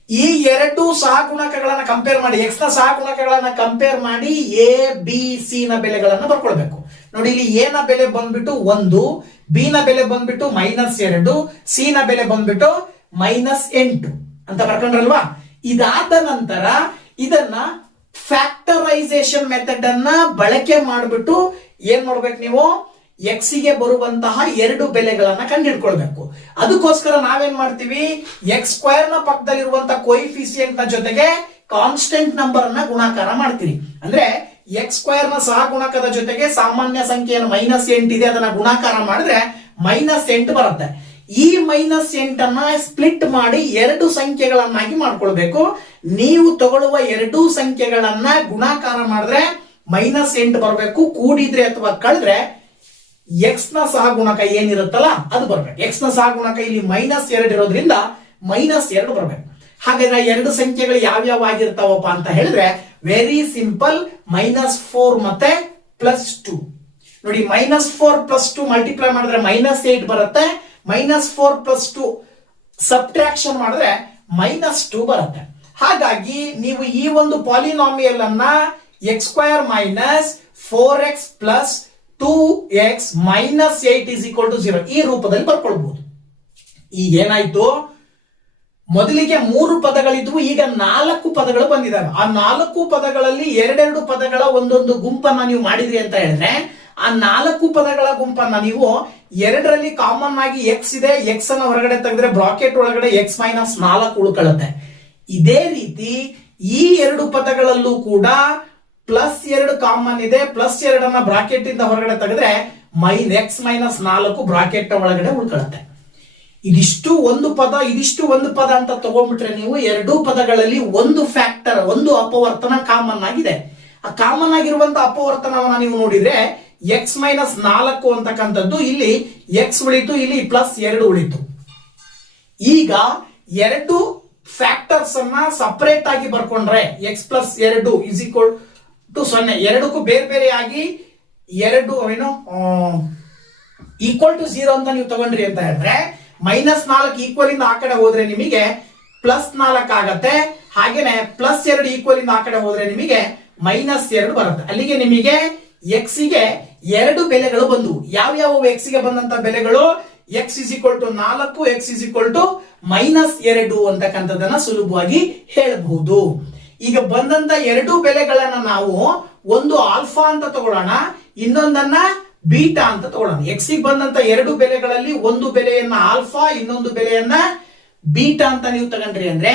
ಈ 2 ಸಹಗುಣಕಗಳನ್ನ ಕಂಪೇರ್ ಮಾಡಿ, ಎಕ್ಸ್ ನ ಸಹಗುಣಕಗಳನ್ನ ಕಂಪೇರ್ ಮಾಡಿ ಎ ಬಿ ಸಿ ನ ಬೆಲೆಗಳನ್ನ ಬರ್ಕೊಳ್ಬೇಕು. ನೋಡಿ, ಇಲ್ಲಿ ಎ ನ ಬೆಲೆ ಬಂದ್ಬಿಟ್ಟು 1, ಬಿ ನ ಬೆಲೆ ಬಂದ್ಬಿಟ್ಟು -2, ಸಿ ನ ಬೆಲೆ ಬಂದ್ಬಿಟ್ಟು -8 ಅಂತ ಬರ್ಕೊಂಡ್ರಲ್ವಾ. ಇದಾದ ನಂತರ ಇದನ್ನ ಫ್ಯಾಕ್ಟರೈಸೇಷನ್ ಮೆಥಡ್ ಅನ್ನ ಬಳಕೆ ಮಾಡಿಬಿಟ್ಟು ಏನ್ ಮಾಡ್ಬೇಕು, ನೀವು ಎಕ್ಸ್ ಗೆ ಬರುವಂತಹ 2 ಬೆಲೆಗಳನ್ನ ಕಂಡುಹಿಡ್ಕೊಳ್ಬೇಕು. ಅದಕ್ಕೋಸ್ಕರ ನಾವೇನ್ ಮಾಡ್ತೀವಿ, x² ನ ಪಕ್ಕದಲ್ಲಿರುವಂತಹ ಕೋಯಿಫಿಷಿಯಂಟ್ ನ ಜೊತೆಗೆ ಕಾನ್ಸ್ಟೆಂಟ್ ನಂಬರ್ ಅನ್ನ ಗುಣಾಕಾರ ಮಾಡ್ತೀರಿ. ಅಂದ್ರೆ x² ನ ಸಹಗುಣಕದ ಜೊತೆಗೆ ಸಾಮಾನ್ಯ ಸಂಖ್ಯೆಯನ್ನು -8 ಇದೆ, ಅದನ್ನ ಗುಣಾಕಾರ ಮಾಡಿದ್ರೆ -8 ಬರುತ್ತೆ. ಈ -8 ಅನ್ನ ಸ್ಪ್ಲಿಟ್ ಮಾಡಿ 2 ಸಂಖ್ಯೆಗಳನ್ನಾಗಿ ಮಾಡ್ಕೊಳ್ಬೇಕು. ನೀವು ತಗೊಳ್ಳುವ 2 ಸಂಖ್ಯೆಗಳನ್ನ ಗುಣಾಕಾರ ಮಾಡಿದ್ರೆ -8 ಬರಬೇಕು. ಕೂಡಿದ್ರೆ ಅಥವಾ ಕಳೆದ್ರೆ ಎಕ್ಸ್ ನ ಸಹಗುಣಕ ಏನಿರುತ್ತಲ್ಲ ಅದು ಬರ್ಬೇಕು. ಎಕ್ಸ್ ನ ಸಹಗುಣಕ ಇಲ್ಲಿ -2 ಇರೋದ್ರಿಂದ -2 ಬರ್ಬೇಕು. ಹಾಗಾದ್ರೆ 2 ಸಂಖ್ಯೆಗಳು ಯಾವ್ಯಾವ ಆಗಿರ್ತಾವಪ್ಪ ಅಂತ ಹೇಳಿದ್ರೆ ವೆರಿ ಸಿಂಪಲ್, -4 ಮತ್ತೆ +2. ನೋಡಿ, -4 + 2 ಮಲ್ಟಿಪ್ಲೈ ಮಾಡಿದ್ರೆ -8 ಬರುತ್ತೆ. -4 + 2 ಸಬ್ಟ್ರಾಕ್ಷನ್ ಮಾಡಿದ್ರೆ -2 ಬರುತ್ತೆ. ಹಾಗಾಗಿ ನೀವು ಈ ಒಂದು ಪಾಲಿನಾಮಿಯಲ್ ಅನ್ನ x² - 4x + 2x minus 8 is equal to 0 ಈ ರೂಪದಲ್ಲಿ ಬರ್ಕೊಳ್ಬಹುದು. ಈಗ ಏನಾಯ್ತು, ಮೊದಲಿಗೆ 3 ಪದಗಳಿದ್ವು, ಈಗ 4 ಪದಗಳು ಬಂದಿದ್ದಾವೆ. ಆ 4 ಪದಗಳಲ್ಲಿ ಎರಡೆರಡು ಪದಗಳ ಒಂದೊಂದು ಗುಂಪನ್ನ ನೀವು ಮಾಡಿದ್ರಿ ಅಂತ ಹೇಳಿದ್ರೆ ಆ 4 ಪದಗಳ ಗುಂಪನ್ನ ನೀವು ಎರಡರಲ್ಲಿ ಕಾಮನ್ ಆಗಿ ಎಕ್ಸ್ ಇದೆ, ಎಕ್ಸ್ ಅನ್ನ ಹೊರಗಡೆ ತೆಗೆದ್ರೆ ಬ್ರಾಕೆಟ್ ಒಳಗಡೆ ಎಕ್ಸ್ ಮೈನಸ್ 4 ಉಳ್ಕೊಳ್ಳುತ್ತೆ. ಇದೇ ರೀತಿ ಈ 2 ಪದಗಳಲ್ಲೂ ಕೂಡ +2 ಕಾಮನ್ ಇದೆ, +2 ಅನ್ನ ಬ್ರಾಕೆಟ್ ಇಂದ ಹೊರಗಡೆ ತೆಗೆದ್ರೆ ಎಕ್ಸ್ ಮೈನಸ್ 4 ಬ್ರಾಕೆಟ್ ಒಳಗಡೆ ಉಳ್ಕೊಳ್ಳುತ್ತೆ. ಇದಿಷ್ಟು ಒಂದು ಪದ, ಇದಿಷ್ಟು ಒಂದು ಪದ ಅಂತ ತಗೊಂಡ್ಬಿಟ್ರೆ ನೀವು ಎರಡೂ ಪದಗಳಲ್ಲಿ ಒಂದು ಫ್ಯಾಕ್ಟರ್, ಒಂದು ಅಪವರ್ತನ ಕಾಮನ್ ಆಗಿದೆ. ಆ ಕಾಮನ್ ಆಗಿರುವಂತ ಅಪವರ್ತನವನ್ನ ನೀವು ನೋಡಿದ್ರೆ ಎಕ್ಸ್ ಮೈನಸ್ 4 ಅಂತಕ್ಕಂಥದ್ದು ಇಲ್ಲಿ ಎಕ್ಸ್ ಉಳಿತು, ಇಲ್ಲಿ +2 ಉಳಿತು. ಈಗ ಎರಡು ಫ್ಯಾಕ್ಟರ್ಸ್ ಅನ್ನ ಸಪರೇಟ್ ಆಗಿ ಬರ್ಕೊಂಡ್ರೆ ಎಕ್ಸ್ +2 ಇಸ್ ಈಕ್ವಲ್ ಟು 0, ಎರಡಕ್ಕೂ ಬೇರೆ ಬೇರೆಯಾಗಿ ಎರಡು ಏನು ಈಕ್ವಲ್ ಟು 0 ಅಂತ ನೀವು ತಗೊಂಡ್ರಿ ಅಂತ ಹೇಳಿದ್ರೆ -4 ಈಕ್ವಲ್ ಇಂದ ಆ ಕಡೆ ಹೋದ್ರೆ ನಿಮಗೆ +4 ಆಗತ್ತೆ. ಹಾಗೇನೆ +2 ಈಕ್ವಲ್ ಇಂದ ಆ ಕಡೆ ಹೋದ್ರೆ ನಿಮಗೆ -2 ಬರುತ್ತೆ. ಅಲ್ಲಿಗೆ ನಿಮಗೆ ಎಕ್ಸ್ ಗೆ 2 ಬೆಲೆಗಳು ಬಂದವು. ಯಾವ ಎಕ್ಸ್ ಗೆ ಬಂದಂತ ಬೆಲೆಗಳು X is equal to 4, X is equal to -2 ಅಂತಕ್ಕಂಥದ್ದನ್ನ ಸುಲಭವಾಗಿ ಹೇಳಬಹುದು. ಈಗ ಬಂದಂತ 2 ಬೆಲೆಗಳನ್ನ ನಾವು ಒಂದು ಆಲ್ಫಾ ಅಂತ ತಗೊಳ್ಳೋಣ, ಇನ್ನೊಂದನ್ನ ಬೀಟಾ ಅಂತ ತಗೊಳ್ಳೋಣ. ಎಕ್ಸ್ ಗೆ ಬಂದಂತ 2 ಬೆಲೆಗಳಲ್ಲಿ ಒಂದು ಬೆಲೆಯನ್ನ ಆಲ್ಫಾ, ಇನ್ನೊಂದು ಬೆಲೆಯನ್ನ ಬೀಟಾ ಅಂತ ನೀವು ತಗೊಂಡ್ರಿ ಅಂದ್ರೆ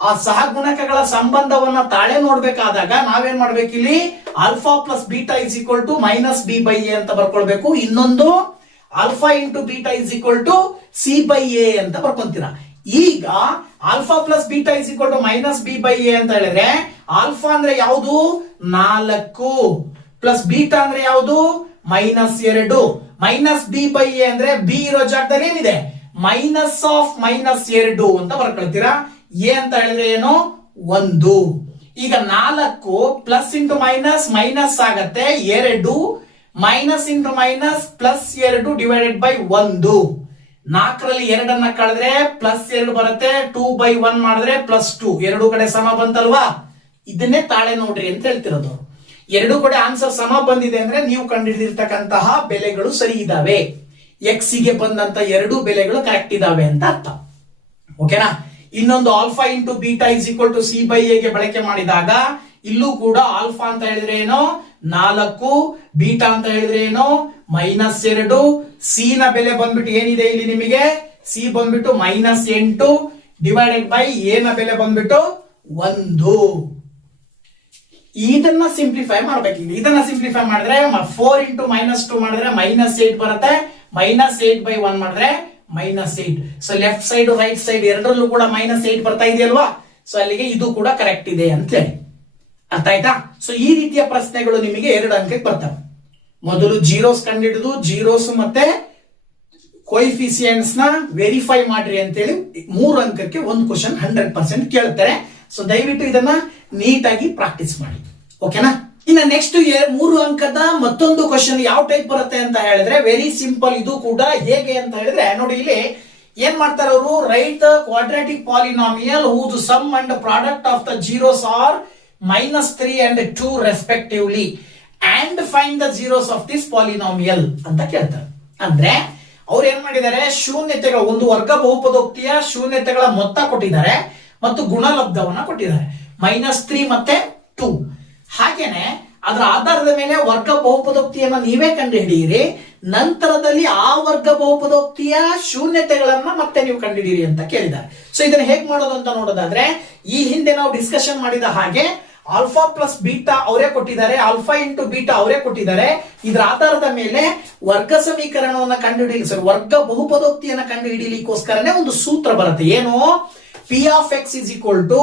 ಆ ಸಹಗುಣಕಗಳ ಸಂಬಂಧವನ್ನ ತಾಳೆ ನೋಡ್ಬೇಕಾದಾಗ ನಾವೇನ್ ಮಾಡ್ಬೇಕು, ಇಲ್ಲಿ alpha plus beta is equal to -b/a ಅಂತ ಬರ್ಕೊಳ್ಬೇಕು. ಇನ್ನೊಂದು alpha into beta is equal to c/a ಅಂತ ಬರ್ಕೊಂತೀರಾ. ಈಗ alpha plus beta is equal to -b/a ಅಂತ ಹೇಳಿದ್ರೆ ಆಲ್ಫಾ ಅಂದ್ರೆ ಯಾವುದು 4 ಪ್ಲಸ್ ಬೀಟಾ ಅಂದ್ರೆ ಯಾವುದು -2, -b/a ಅಂದ್ರೆ ಬಿ ಇರೋ ಜಾಗದಲ್ಲಿ ಏನಿದೆ -2 ಅಂತ ಬರ್ಕೊಳ್ತೀರಾ. ಎ ಅಂತ ಹೇಳಿದ್ರೆ ಏನು 1. ಈಗ 4 ಪ್ಲಸ್ ಇಂಟು ಮೈನಸ್ ಮೈನಸ್ ಆಗತ್ತೆ 2, minus into minus +2 divided by 1. 4ರಲ್ಲಿ 2 ಕಳೆದ್ರೆ +2 ಬರುತ್ತೆ, 2/1 ಮಾಡಿದ್ರೆ +2, ಎರಡು ಕಡೆ ಸಮ ಬಂತಲ್ವಾ. ಇದನ್ನೇ ತಾಳೆ ನೋಡ್ರಿ ಅಂತ ಹೇಳ್ತಿರೋದು. ಎರಡು ಕಡೆ ಆನ್ಸರ್ ಸಮ ಬಂದಿದೆ ಅಂದ್ರೆ ನೀವು ಕಂಡುಹಿಡಿದಿರ್ತಕ್ಕಂತಹ ಬೆಲೆಗಳು ಸರಿ ಇದಾವೆ, ಎಕ್ಸ್ ಗೆ ಬಂದಂತ 2 ಬೆಲೆಗಳು ಕರೆಕ್ಟ್ ಇದಾವೆ ಅಂತ ಅರ್ಥ. ಓಕೆನಾ. ಇನ್ನೊಂದು alpha into beta is equal to c/a ಗೆ ಬಳಕೆ ಮಾಡಿದಾಗ ಇಲ್ಲೂ ಕೂಡ ಆಲ್ಫಾ ಅಂತ ಹೇಳಿದ್ರೆ ಏನು 4, ಬೀಟಾ ಅಂತ ಹೇಳಿದ್ರೆ ಏನು -2, ಸಿ ನ ಬೆಲೆ ಬಂದ್ಬಿಟ್ಟು ಏನಿದೆ ಇಲ್ಲಿ ನಿಮಗೆ ಸಿ ಬಂದ್ಬಿಟ್ಟು -8 ಡಿವೈಡೆಡ್ ಬೈ ಎ ನ ಬೆಲೆ ಬಂದ್ಬಿಟ್ಟು 1. ಇದನ್ನ ಸಿಂಪ್ಲಿಫೈ ಮಾಡ್ಬೇಕು. ಇದನ್ನ ಸಿಂಪ್ಲಿಫೈ ಮಾಡಿದ್ರೆ 4 ಇಂಟು -2 ಮಾಡಿದ್ರೆ -8 ಬರುತ್ತೆ, -8/1 ಮಾಡಿದ್ರೆ -8. So left side right side ಎರಡರಲ್ಲೂ ಕೂಡ -8 ಬರ್ತಾ ಇದೆಯಲ್ವಾ. ಸೊ ಅಲ್ಲಿಗೆ ಇದು ಕೂಡ ಕರೆಕ್ಟ್ ಇದೆ ಅಂತ ಹೇಳಿ ಅರ್ಥ ಆಯ್ತಾ. ಸೊ ಈ ರೀತಿಯ ಪ್ರಶ್ನೆಗಳು ನಿಮಗೆ 2 ಅಂಕಕ್ಕೆ ಬರ್ತವೆ. ಮೊದಲು ಜೀರೋಸ್ ಕಂಡುಹಿಡಿದು ಜೀರೋಸ್ ಮತ್ತೆ ಕೋಯಿಫಿಸಿಯೆಂಟ್ಸ್ ನ ವೆರಿಫೈ ಮಾಡ್ರಿ ಅಂತೇಳಿ 3 ಅಂಕಕ್ಕೆ ಒಂದು ಕ್ವಶನ್ 100% ಕೇಳ್ತಾರೆ. ಸೊ ದಯವಿಟ್ಟು ಇದನ್ನ ನೀಟಾಗಿ ಪ್ರಾಕ್ಟೀಸ್ ಮಾಡಿ. ಓಕೆನಾ. ಇನ್ನು ನೆಕ್ಸ್ಟ್ 3 ಅಂಕದ ಮತ್ತೊಂದು ಕ್ವಶನ್ ಯಾವ ಟೈಪ್ ಬರುತ್ತೆ ಅಂತ ಹೇಳಿದ್ರೆ ವೆರಿ ಸಿಂಪಲ್. ಇದು ಕೂಡ ಹೇಗೆ ಅಂತ ಹೇಳಿದ್ರೆ ನೋಡಿ, ಇಲ್ಲಿ ಏನ್ ಮಾಡ್ತಾರೆ ಅವರು, write the quadratic polynomial whose sum and product of the zeros are -3 and 2 respectively and find the zeros of this polynomial ಅಂತ ಕೇಳ್ತಾರೆ. ಅಂದ್ರೆ ಅವ್ರು ಏನ್ ಮಾಡಿದ್ದಾರೆ, ಶೂನ್ಯತೆಗಳ ಒಂದು ವರ್ಗ ಬಹುಪದೋಕ್ತಿಯ ಶೂನ್ಯತೆಗಳ ಮೊತ್ತ ಕೊಟ್ಟಿದ್ದಾರೆ ಮತ್ತು ಗುಣಲಬ್ಧವನ್ನ ಕೊಟ್ಟಿದ್ದಾರೆ -3 ಮತ್ತೆ 2. ಹಾಗೇನೆ ಅದರ ಆಧಾರದ ಮೇಲೆ ವರ್ಗ ಬಹುಪದೋಕ್ತಿಯನ್ನ ನೀವೇ ಕಂಡುಹಿಡಿಯಿರಿ, ನಂತರದಲ್ಲಿ ಆ ವರ್ಗ ಬಹುಪದೋಕ್ತಿಯ ಶೂನ್ಯತೆಗಳನ್ನ ಮತ್ತೆ ನೀವು ಕಂಡುಹಿಡಿಯಿರಿ ಅಂತ ಕೇಳಿದ್ದಾರೆ. ಸೊ ಇದನ್ನ ಹೇಗ್ ಮಾಡೋದು ಅಂತ ನೋಡೋದಾದ್ರೆ ಈ ಹಿಂದೆ ನಾವು ಡಿಸ್ಕಷನ್ ಮಾಡಿದ ಹಾಗೆ ಆಲ್ಫಾ ಪ್ಲಸ್ ಬೀಟಾ ಅವರೇ ಕೊಟ್ಟಿದ್ದಾರೆ, ಆಲ್ಫಾ ಇಂಟು ಬೀಟಾ ಅವರೇ ಕೊಟ್ಟಿದ್ದಾರೆ. ಇದರ ಆಧಾರದ ಮೇಲೆ ವರ್ಗ ಸಮೀಕರಣವನ್ನ ಕಂಡುಹಿಡಿಯಲಿ, ವರ್ಗ ಬಹುಪದೋಕ್ತಿಯನ್ನ ಕಂಡುಹಿಡಿಯಲಿಕ್ಕೋಸ್ಕರನೇ ಒಂದು ಸೂತ್ರ ಬರುತ್ತೆ. ಏನು, P of X is equal to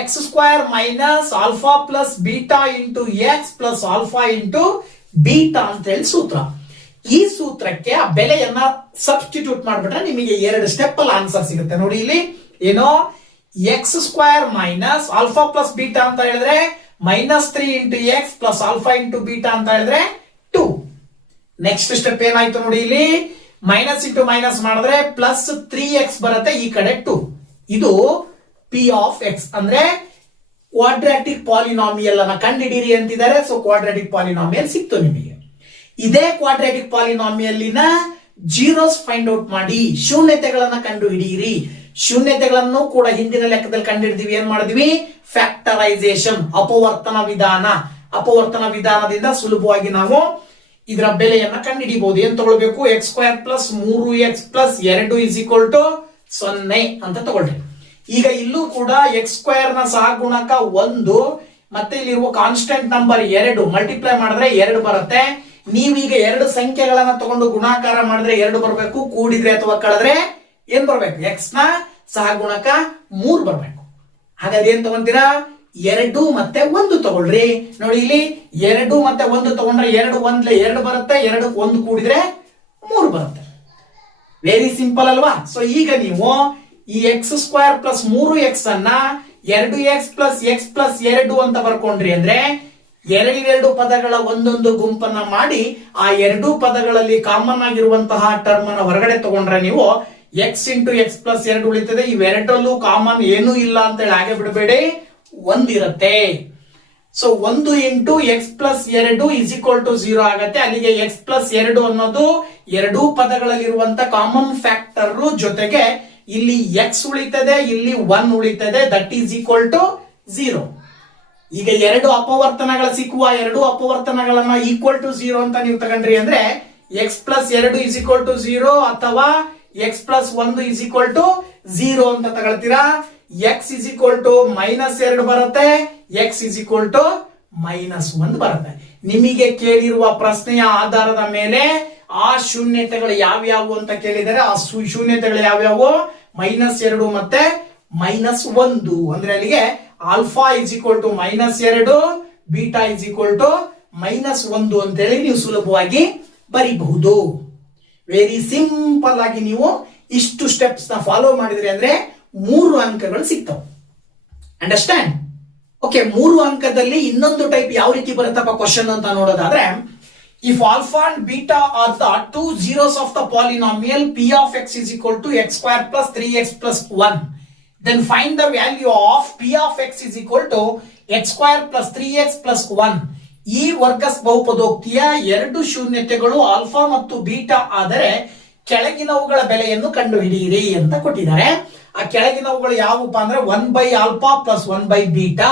x² minus alpha plus beta into X plus alpha into beta ಅಂತ ಹೇಳಿ ಸೂತ್ರ. ಈ ಸೂತ್ರಕ್ಕೆ ಆ ಬೆಲೆಯನ್ನ ಸಬ್ಸ್ಟಿಟ್ಯೂಟ್ ಮಾಡ್ಬಿಟ್ರೆ ನಿಮಗೆ 2 ಸ್ಟೆಪ್ ಅಲ್ಲಿ ಆನ್ಸರ್ ಸಿಗುತ್ತೆ. ನೋಡಿ ಇಲ್ಲಿ ಏನೋ x² minus alpha plus beta ಅಂತ ಹೇಳಿದ್ರೆ -3 into X plus alpha into beta ಅಂತ ಹೇಳಿದ್ರೆ 2. ನೆಕ್ಸ್ಟ್ ಸ್ಟೆಪ್ ಏನಾಯ್ತು ನೋಡಿ, ಇಲ್ಲಿ ಮೈನಸ್ ಇಂಟು ಮೈನಸ್ ಮಾಡಿದ್ರೆ +3x ಬರುತ್ತೆ, ಈ ಕಡೆ 2. ಇದು ಪಿ ಆಫ್ ಎಕ್ಸ್ ಅಂದ್ರೆ ಕ್ವಾಡ್ರಾಟಿಕ್ ಪಾಲಿನಾಮಿಯಲ್ ಅನ್ನ ಕಂಡುಹಿಡಿಯಿರಿ ಅಂತಿದ್ದಾರೆ. ಸೊ ಕ್ವಾಡ್ರಾಟಿಕ್ ಪಾಲಿನಾಮಿಯಲ್ ಸಿಕ್ತು ನಿಮಗೆ. ಇದೇ ಕ್ವಾಡ್ರಾಟಿಕ್ ಪಾಲಿನಾಮಿಯಲ್ಲಿನ ಜೀರೋಸ್ ಫೈಂಡ್ ಔಟ್ ಮಾಡಿ, ಶೂನ್ಯತೆಗಳನ್ನ ಕಂಡು ಹಿಡಿಯಿರಿ. ಶೂನ್ಯತೆಗಳನ್ನು ಕೂಡ ಹಿಂದಿನ ಲೆಕ್ಕದಲ್ಲಿ ಕಂಡು ಹಿಡಿದಿವಿ. ಏನ್ ಮಾಡಿದ್ವಿ? ಫ್ಯಾಕ್ಟರೈಸೇಷನ್, ಅಪವರ್ತನ ವಿಧಾನ. ಅಪವರ್ತನ ವಿಧಾನದಿಂದ ಸುಲಭವಾಗಿ ನಾವು ಇದರ ಬೆಲೆಯನ್ನ ಕಂಡುಹಿಡಿಯಬಹುದು. ಏನ್ ತಗೊಳ್ಬೇಕು? X square plus 3x plus 2 is equal to 0 ಅಂತ ತಗೊಳ್ರಿ. ಈಗ ಇಲ್ಲೂ ಕೂಡ ಎಕ್ಸ್ ಸ್ಕ್ವೇರ್ ನ ಸಹಗುಣಕ 1 ಮತ್ತೆ ಇಲ್ಲಿರುವ ಕಾನ್ಸ್ಟೆಂಟ್ ನಂಬರ್ 2 ಮಲ್ಟಿಪ್ಲೈ ಮಾಡಿದ್ರೆ 2 ಬರುತ್ತೆ. ನೀವೀಗ ಎರಡು ಸಂಖ್ಯೆಗಳನ್ನ ತಗೊಂಡು ಗುಣಾಕಾರ ಮಾಡಿದ್ರೆ 2 ಬರಬೇಕು, ಕೂಡಿದ್ರೆ ಅಥವಾ ಕಳೆದ್ರೆ ಏನ್ ಬರ್ಬೇಕು? ಎಕ್ಸ್ ನ ಸಹಗುಣಕ 3 ಬರ್ಬೇಕು. ಹಾಗಾದ್ರೆ ಏನ್ ತಗೊಂತೀರಾ? 2 ಮತ್ತೆ 1 ತಗೊಳ್ರಿ. ನೋಡಿ ಇಲ್ಲಿ 2 ಮತ್ತೆ 1 ತಗೊಂಡ್ರೆ 2 1 2 ಬರುತ್ತೆ, 2 1 ಕೂಡಿದ್ರೆ 3 ಬರುತ್ತೆ. ವೆರಿ ಸಿಂಪಲ್ ಅಲ್ವಾ? ಸೊ ಈಗ ನೀವು ಈ ಎಕ್ಸ್ ಸ್ಕ್ವೇರ್ ಪ್ಲಸ್ 3x ಅನ್ನ 2x ಪ್ಲಸ್ ಎಕ್ಸ್ ಪ್ಲಸ್ 2 ಅಂತ ಬರ್ಕೊಂಡ್ರಿ ಅಂದ್ರೆ ಎರಡು ಪದಗಳ ಒಂದೊಂದು ಗುಂಪನ್ನ ಮಾಡಿ ಆ ಎರಡು ಪದಗಳಲ್ಲಿ ಕಾಮನ್ ಆಗಿರುವಂತಹ ಟರ್ಮ್ ಅನ್ನ ಹೊರಗಡೆ ತಗೊಂಡ್ರೆ ನೀವು ಎಕ್ಸ್ ಇಂಟು ಎಕ್ಸ್ ಪ್ಲಸ್ 2 ಉಳಿತದೆ. ಇವೆರಡರಲ್ಲೂ ಕಾಮನ್ ಏನೂ ಇಲ್ಲ ಅಂತ ಹೇಳಿ ಹಾಗೆ ಬಿಡಬೇಡಿ, ಒಂದಿರುತ್ತೆ. So 1 into X plus 2 is equal to 0 ಆಗತ್ತೆ. ಅಲ್ಲಿಗೆ ಎಕ್ಸ್ ಪ್ಲಸ್ 2 ಅನ್ನೋದು ಎರಡೂ ಪದಗಳಲ್ಲಿರುವಂತ ಕಾಮನ್ ಫ್ಯಾಕ್ಟರ್ ಜೊತೆಗೆ ಇಲ್ಲಿ ಎಕ್ಸ್ ಉಳಿತದೆ, ಇಲ್ಲಿ 1 ಉಳಿತದೆ. That is equal to 0. ಈಗ ಎರಡು ಅಪವರ್ತನಗಳ ಸಿಕ್ಕುವ ಎರಡು ಅಪವರ್ತನಗಳನ್ನ ಈಕ್ವಲ್ ಟು 0 ಅಂತ ನೀವು ತಗೊಂಡ್ರಿ ಅಂದ್ರೆ X plus 2 is equal to 0 ಅಥವಾ X plus 1 is equal to 0 ಅಂತ ತಗೊಳ್ತೀರಾ. ಎಕ್ಸ್ ಇಸ್ ಈಕ್ವಲ್ ಟು -2 ಬರುತ್ತೆ, ಎಕ್ಸ್ ಇಸ್ ಈಕ್ವಲ್ ಟು -1 ಬರುತ್ತೆ. ನಿಮಗೆ ಕೇಳಿರುವ ಪ್ರಶ್ನೆಯ ಆಧಾರದ ಮೇಲೆ ಆ ಶೂನ್ಯತೆಗಳು ಯಾವ್ಯಾವು ಅಂತ ಕೇಳಿದರೆ ಆ ಶೂನ್ಯತೆಗಳು ಯಾವ್ಯಾವು? -2 ಮತ್ತೆ -1. ಅಂದ್ರೆ ಅಲ್ಲಿಗೆ alpha is equal to -2, beta is equal to -1 ಅಂತ ಹೇಳಿ ನೀವು ಸುಲಭವಾಗಿ ಬರೀಬಹುದು. ವೆರಿ ಸಿಂಪಲ್ ಆಗಿ ನೀವು ಇಷ್ಟು ಸ್ಟೆಪ್ಸ್ ನ ಫಾಲೋ ಮಾಡಿದ್ರಿ ಅಂದ್ರೆ 3 ಅಂಕಗಳು ಸಿಗ್ತವೆ. ಅಂಡರ್ಸ್ಟ್ಯಾಂಡ್? ಓಕೆ, 3 ಅಂಕದಲ್ಲಿ ಇನ್ನೊಂದು ಟೈಪ್ ಯಾವ ರೀತಿ ಬರುತ್ತಪ್ಪ ಕ್ವಶನ್ ಅಂತ ನೋಡೋದಾದ್ರೆ, if alpha and beta are the 2 zeros of the polynomial p of x is equal to x square plus 3x plus 1, then find the value of p of x is equal to x square plus 3x plus 1. ಈ ವರ್ಗಸ್ ಬಹುಪದೋಕ್ತಿಯ ಎರಡು ಶೂನ್ಯತೆಗಳು alpha ಮತ್ತು beta ಆದರೆ ಕೆಳಗಿನವುಗಳ ಬೆಲೆಯನ್ನು ಕಂಡುಹಿಡಿಯಿರಿ ಅಂತ ಕೊಟ್ಟಿದ್ದಾರೆ. ಆ ಕೆಳಗಿನವುಗಳು ಯಾವುಪ್ಪ ಅಂದ್ರೆ 1/α ಪ್ಲಸ್ 1/ಬೀಟಾ,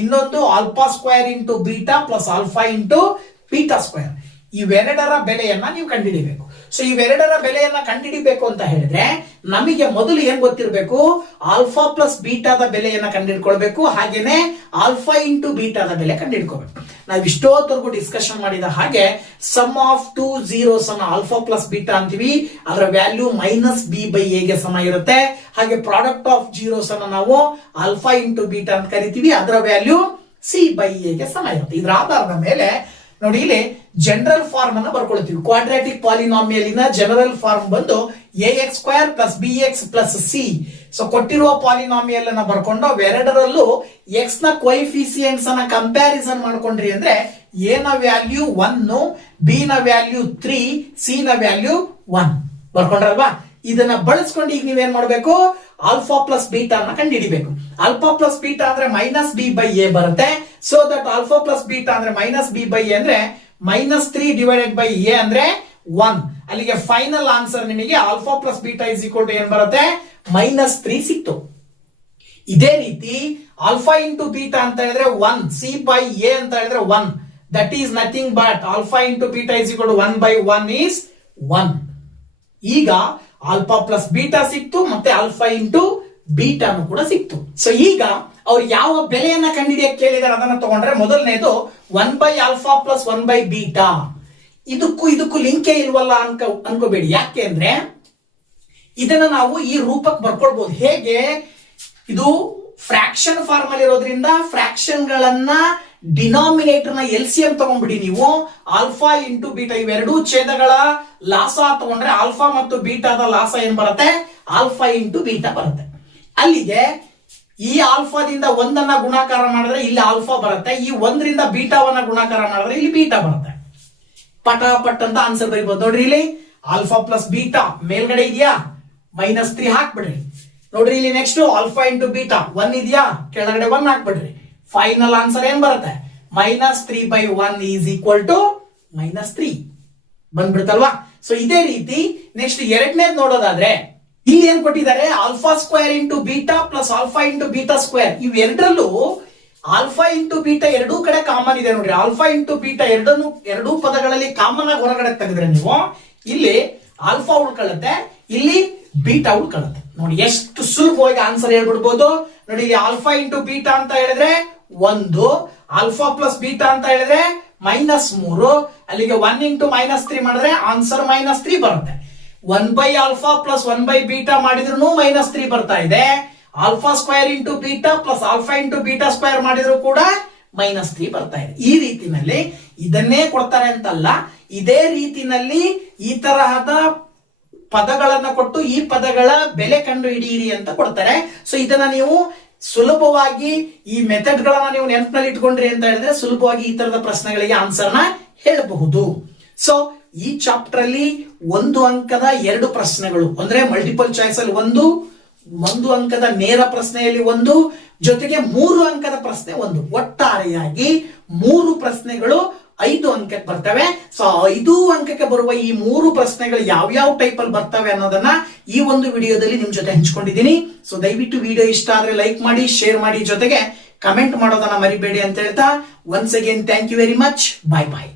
ಇನ್ನೊಂದು alpha square into beta plus alpha into beta square. ಇವೆರಡರ ಬೆಲೆಯನ್ನ ನೀವು ಕಂಡುಹಿಡಿಬೇಕು. ಸೊ ಇವೆರಡರ ಬೆಲೆಯನ್ನ ಕಂಡುಹಿಡಿಬೇಕು ಅಂತ ಹೇಳಿದ್ರೆ ನಮಗೆ ಮೊದಲು ಏನ್ ಗೊತ್ತಿರಬೇಕು? ಆಲ್ಫಾ ಪ್ಲಸ್ ಬೀಟಾದ ಬೆಲೆಯನ್ನ ಕಂಡುಹಿಡ್ಕೊಳ್ಬೇಕು. ಹಾಗೇನೆ ಆಲ್ಫಾ ಇಂಟು ಬೀಟಾದ ಬೆಲೆ ಕಂಡುಹಿಡ್ಕೋಬೇಕು. ನಾವು ಇಷ್ಟೊತ್ತವರೆಗೂ ಡಿಸ್ಕಷನ್ ಮಾಡಿದ ಹಾಗೆ ಸಮ್ ಆಫ್ 2 zeros ಅನ್ನ ಆಲ್ಫಾ ಪ್ಲಸ್ ಬೀಟಾ ಅಂತೀವಿ. ಅದರ ವ್ಯಾಲ್ಯೂ -b/a ಗೆ ಸಮ ಇರುತ್ತೆ. ಹಾಗೆ ಪ್ರಾಡಕ್ಟ್ ಆಫ್ ಜೀರೋಸ್ ಅನ್ನ ನಾವು ಆಲ್ಫಾ ಇಂಟು ಬೀಟಾ ಅಂತ ಕರಿತೀವಿ. ಅದರ ವ್ಯಾಲ್ಯೂ c/a ಗೆ ಸಮ ಇರುತ್ತೆ. ಇದರ ಆಧಾರದ ಮೇಲೆ ನೋಡಿ ಇಲ್ಲಿ ಜನರಲ್ ಫಾರ್ಮ್ ಅನ್ನ ಬರ್ಕೊಳ್ತೀವಿ. ಕ್ವಾಡ್ರಾಟಿಕ್ ಪಾಲಿನಾಮಿಯಲಿನ ಜನರಲ್ ಫಾರ್ಮ್ ಬಂದು ax square plus bx plus c. So ಕೊಟ್ಟಿರುವ ಪಾಲಿನಾಮಿಯಲ್ ಅನ್ನ ಬರ್ಕೊಂಡು ಅವೆರಡರಲ್ಲೂ x ನ ಕೋಎಫಿಷಿಯಂಟ್ಸ್ ಅನ್ನ ಕಂಪ್ಯಾರಿಸನ್ ಮಾಡ್ಕೊಂಡ್ರಿ ಅಂದ್ರೆ a ನ ವ್ಯಾಲ್ಯೂ 1, b ನ ವ್ಯಾಲ್ಯೂ 3, c ನ ವ್ಯಾಲ್ಯೂ 1 ಬರ್ಕೊಂಡ್ರಲ್ವಾ? ಇದನ್ನ ಬಳಸ್ಕೊಂಡು ಈಗ ನೀವೇನ್ ಮಾಡ್ಬೇಕು? ಆಲ್ಫಾ ಪ್ಲಸ್ ಬೀಟಾ ಅನ್ನ ಕಂಡುಹಿಡಿಬೇಕು. ಆಲ್ಫಾ ಪ್ಲಸ್ ಬೀಟಾ ಅಂದ್ರೆ -b/a ಬರುತ್ತೆ. So that alpha plus beta ಅಂದ್ರೆ -b/a ಅಂದ್ರೆ -3 ಡಿವೈಡೆಡ್ ಬೈ a ಅಂದ್ರೆ 1. ಅಲ್ಲಿಗೆ ಫೈನಲ್ ಆನ್ಸರ್ ನಿಮಗೆ alpha plus beta is equal to ಏನ್ ಬರುತ್ತೆ? -3 ಸಿಕ್ತು. ಇದೇ ರೀತಿ ಆಲ್ಫಾ ಇಂಟು ಬೀಟಾ ಅಂತ ಹೇಳಿದ್ರೆ 1, c/a ಅಂತ ಹೇಳಿದ್ರೆ 1. That is nothing but alpha into beta is equal to 1/1 is 1. ಈಗ ಆಲ್ಫಾ ಪ್ಲಸ್ ಬೀಟಾ ಸಿಕ್ತು ಮತ್ತೆ ಆಲ್ಫಾ ಇಂಟು ಬೀಟಾನು ಕೂಡ ಸಿಕ್ತು. ಸೊ ಈಗ ಅವ್ರು ಯಾವ ಬೆಲೆಯನ್ನ ಕಂಡುಹಿಡಿಯಕ್ಕೆ ಕೇಳಿದಾರೆ ಅದನ್ನ ತಗೊಂಡ್ರೆ ಮೊದಲನೇದು 1/α ಪ್ಲಸ್ 1/ಬೀಟಾ. ಇದಕ್ಕೂ ಲಿಂಕೇ ಇಲ್ವಲ್ಲ ಅನ್ಕೋಬೇಡಿ. ಯಾಕೆ ಅಂದ್ರೆ ಇದನ್ನ ನಾವು ಈ ರೂಪಕ್ಕೆ ಬರ್ಕೊಳ್ಬಹುದು. ಹೇಗೆ? ಇದು ಫ್ರಾಕ್ಷನ್ ಫಾರ್ಮ್ ಅಲ್ಲಿ ಇರೋದ್ರಿಂದ ಫ್ರಾಕ್ಷನ್ ಗಳನ್ನ ಡಿನಾಮಿನೇಟರ್ ನ LCM ತಗೊಂಡ್ಬಿಡಿ ನೀವು. ಆಲ್ಫಾ ಇಂಟು ಬೀಟಾ ಇವೆರಡೂ ಛೇದಗಳ ಲಾಸ ತಗೊಂಡ್ರೆ ಆಲ್ಫಾ ಮತ್ತು ಬೀಟಾದ ಲಾಸ ಏನ್ ಬರುತ್ತೆ? ಆಲ್ಫಾ ಇಂಟು ಬೀಟಾ ಬರುತ್ತೆ. ಅಲ್ಲಿಗೆ ಈ ಆಲ್ಫಾದಿಂದ 1 ಗುಣಾಕಾರ ಮಾಡಿದ್ರೆ ಇಲ್ಲಿ ಆಲ್ಫಾ ಬರುತ್ತೆ. ಈ 1ರಿಂದ ಬೀಟಾವನ್ನ ಗುಣಾಕಾರ ಮಾಡಿದ್ರೆ ಇಲ್ಲಿ ಬೀಟಾ ಬರುತ್ತೆ. ಪಟಾಪಟ್ ಅಂತ ಆನ್ಸರ್ ಬರೀಬಹುದು. ನೋಡ್ರಿ ಇಲ್ಲಿ ಆಲ್ಫಾ ಪ್ಲಸ್ ಬೀಟಾ ಮೇಲ್ಗಡೆ ಇದೆಯಾ? -3 ಹಾಕ್ಬಿಡ್ರಿ. ನೋಡ್ರಿ ಇಲ್ಲಿ ನೆಕ್ಸ್ಟ್ ಆಲ್ಫಾ ಇಂಟು ಬೀಟಾ 1 ಇದೆಯಾ? ಕೆಳಗಡೆ 1 ಹಾಕ್ಬಿಡ್ರಿ. ಫೈನಲ್ ಆನ್ಸರ್ ಏನ್ ಬರುತ್ತೆ? -3/1 ಈಸ್ ಈಕ್ವಲ್ ಟು -3. ಬಂದ್ಬಿಡ್ತಲ್ವಾ. ಸೊ ಇದೇ ರೀತಿ ನೆಕ್ಸ್ಟ್ ಎರಡನೇದು ನೋಡೋದಾದ್ರೆ ಇಲ್ಲಿ ಏನ್ ಕೊಟ್ಟಿದ್ದಾರೆ, alpha square into beta plus alpha into beta square. ಇವೆರಡರಲ್ಲೂ ಆಲ್ಫಾ ಇಂಟು ಬೀಟಾ ಎರಡೂ ಕಡೆ ಕಾಮನ್ ಇದೆ ನೋಡ್ರಿ. ಆಲ್ಫಾ ಇಂಟು ಬೀಟಾ ಎರಡೂ ಪದಗಳಲ್ಲಿ ಕಾಮನ್ ಆಗಿ ಹೊರಗಡೆ ತೆಗೆದ್ರೆ ನೀವು ಇಲ್ಲಿ ಆಲ್ಫಾ ಉಳ್ಕೊಳ್ಳುತ್ತೆ, ಇಲ್ಲಿ ಬೀಟಾ ಉಳ್ಕೊಳ್ಳುತ್ತೆ. ನೋಡಿ ಎಷ್ಟು ಸುಲಭವಾಗಿ ಆನ್ಸರ್ ಹೇಳ್ಬಿಡ್ಬೋದು. ನೋಡಿ ಇಲ್ಲಿ ಆಲ್ಫಾ ಇಂಟು ಬೀಟಾ ಅಂತ ಹೇಳಿದ್ರೆ 1, ಆಲ್ಫಾ ಪ್ಲಸ್ ಬೀಟಾ ಅಂತ ಹೇಳಿದ್ರೆ -3, ಅಲ್ಲಿಗೆ 1 ಇಂಟು -3 ಮಾಡಿದ್ರೆ ಆನ್ಸರ್ -3 ಬರುತ್ತೆ. 1/ಆಲ್ಫಾ ಪ್ಲಸ್ 1/ಬೀಟಾ ಮಾಡಿದ್ರು -3 ಬರ್ತಾ ಇದೆ. Alpha square into beta plus alpha into beta square ಮಾಡಿದ್ರು ಕೂಡ -3 ಬರ್ತಾ ಇದೆ. ಈ ರೀತಿನಲ್ಲಿ ಇದನ್ನೇ ಕೊಡ್ತಾರೆ ಅಂತಲ್ಲ, ಇದೇ ರೀತಿನಲ್ಲಿ ಈ ತರಹದ ಪದಗಳನ್ನ ಕೊಟ್ಟು ಈ ಪದಗಳ ಬೆಲೆ ಕಂಡು ಹಿಡಿಯಿರಿ ಅಂತ ಕೊಡ್ತಾರೆ. ಸೊ ಇದನ್ನ ನೀವು ಸುಲಭವಾಗಿ ಈ ಮೆಥಡ್ ಗಳನ್ನ ನೀವು ನೆನಪಿನಲ್ಲಿ ಇಟ್ಕೊಂಡ್ರಿ ಅಂತ ಹೇಳಿದ್ರೆ ಸುಲಭವಾಗಿ ಈ ತರದ ಪ್ರಶ್ನೆಗಳಿಗೆ ಆನ್ಸರ್ನ ಹೇಳಬಹುದು. ಸೊ ಈ ಚಾಪ್ಟರ್ ಅಲ್ಲಿ 1 ಅಂಕದ 2 ಪ್ರಶ್ನೆಗಳು ಅಂದ್ರೆ ಮಲ್ಟಿಪಲ್ ಚಾಯ್ಸ್ ಅಲ್ಲಿ 1 ಅಂಕದ ನೇರ ಪ್ರಶ್ನೆಯಲ್ಲಿ 1 ಜೊತೆಗೆ 3 ಅಂಕದ ಪ್ರಶ್ನೆ 1, ಒಟ್ಟಾರೆಯಾಗಿ 3 ಪ್ರಶ್ನೆಗಳು 5 ಅಂಕಕ್ಕೆ ಬರ್ತವೆ. ಸೊ 5 ಅಂಕಕ್ಕೆ ಬರುವ ಈ 3 ಪ್ರಶ್ನೆಗಳು ಯಾವ್ಯಾವ ಟೈಪ್ ಅಲ್ಲಿ ಬರ್ತವೆ ಅನ್ನೋದನ್ನ ಈ ಒಂದು ವಿಡಿಯೋದಲ್ಲಿ ನಿಮ್ ಜೊತೆ ಹಂಚ್ಕೊಂಡಿದ್ದೀನಿ. ಸೊ ದಯವಿಟ್ಟು ವಿಡಿಯೋ ಇಷ್ಟ ಆದ್ರೆ ಲೈಕ್ ಮಾಡಿ, ಶೇರ್ ಮಾಡಿ, ಜೊತೆಗೆ ಕಮೆಂಟ್ ಮಾಡೋದನ್ನ ಮರಿಬೇಡಿ ಅಂತ ಹೇಳ್ತಾ once again thank you very much. Bye bye.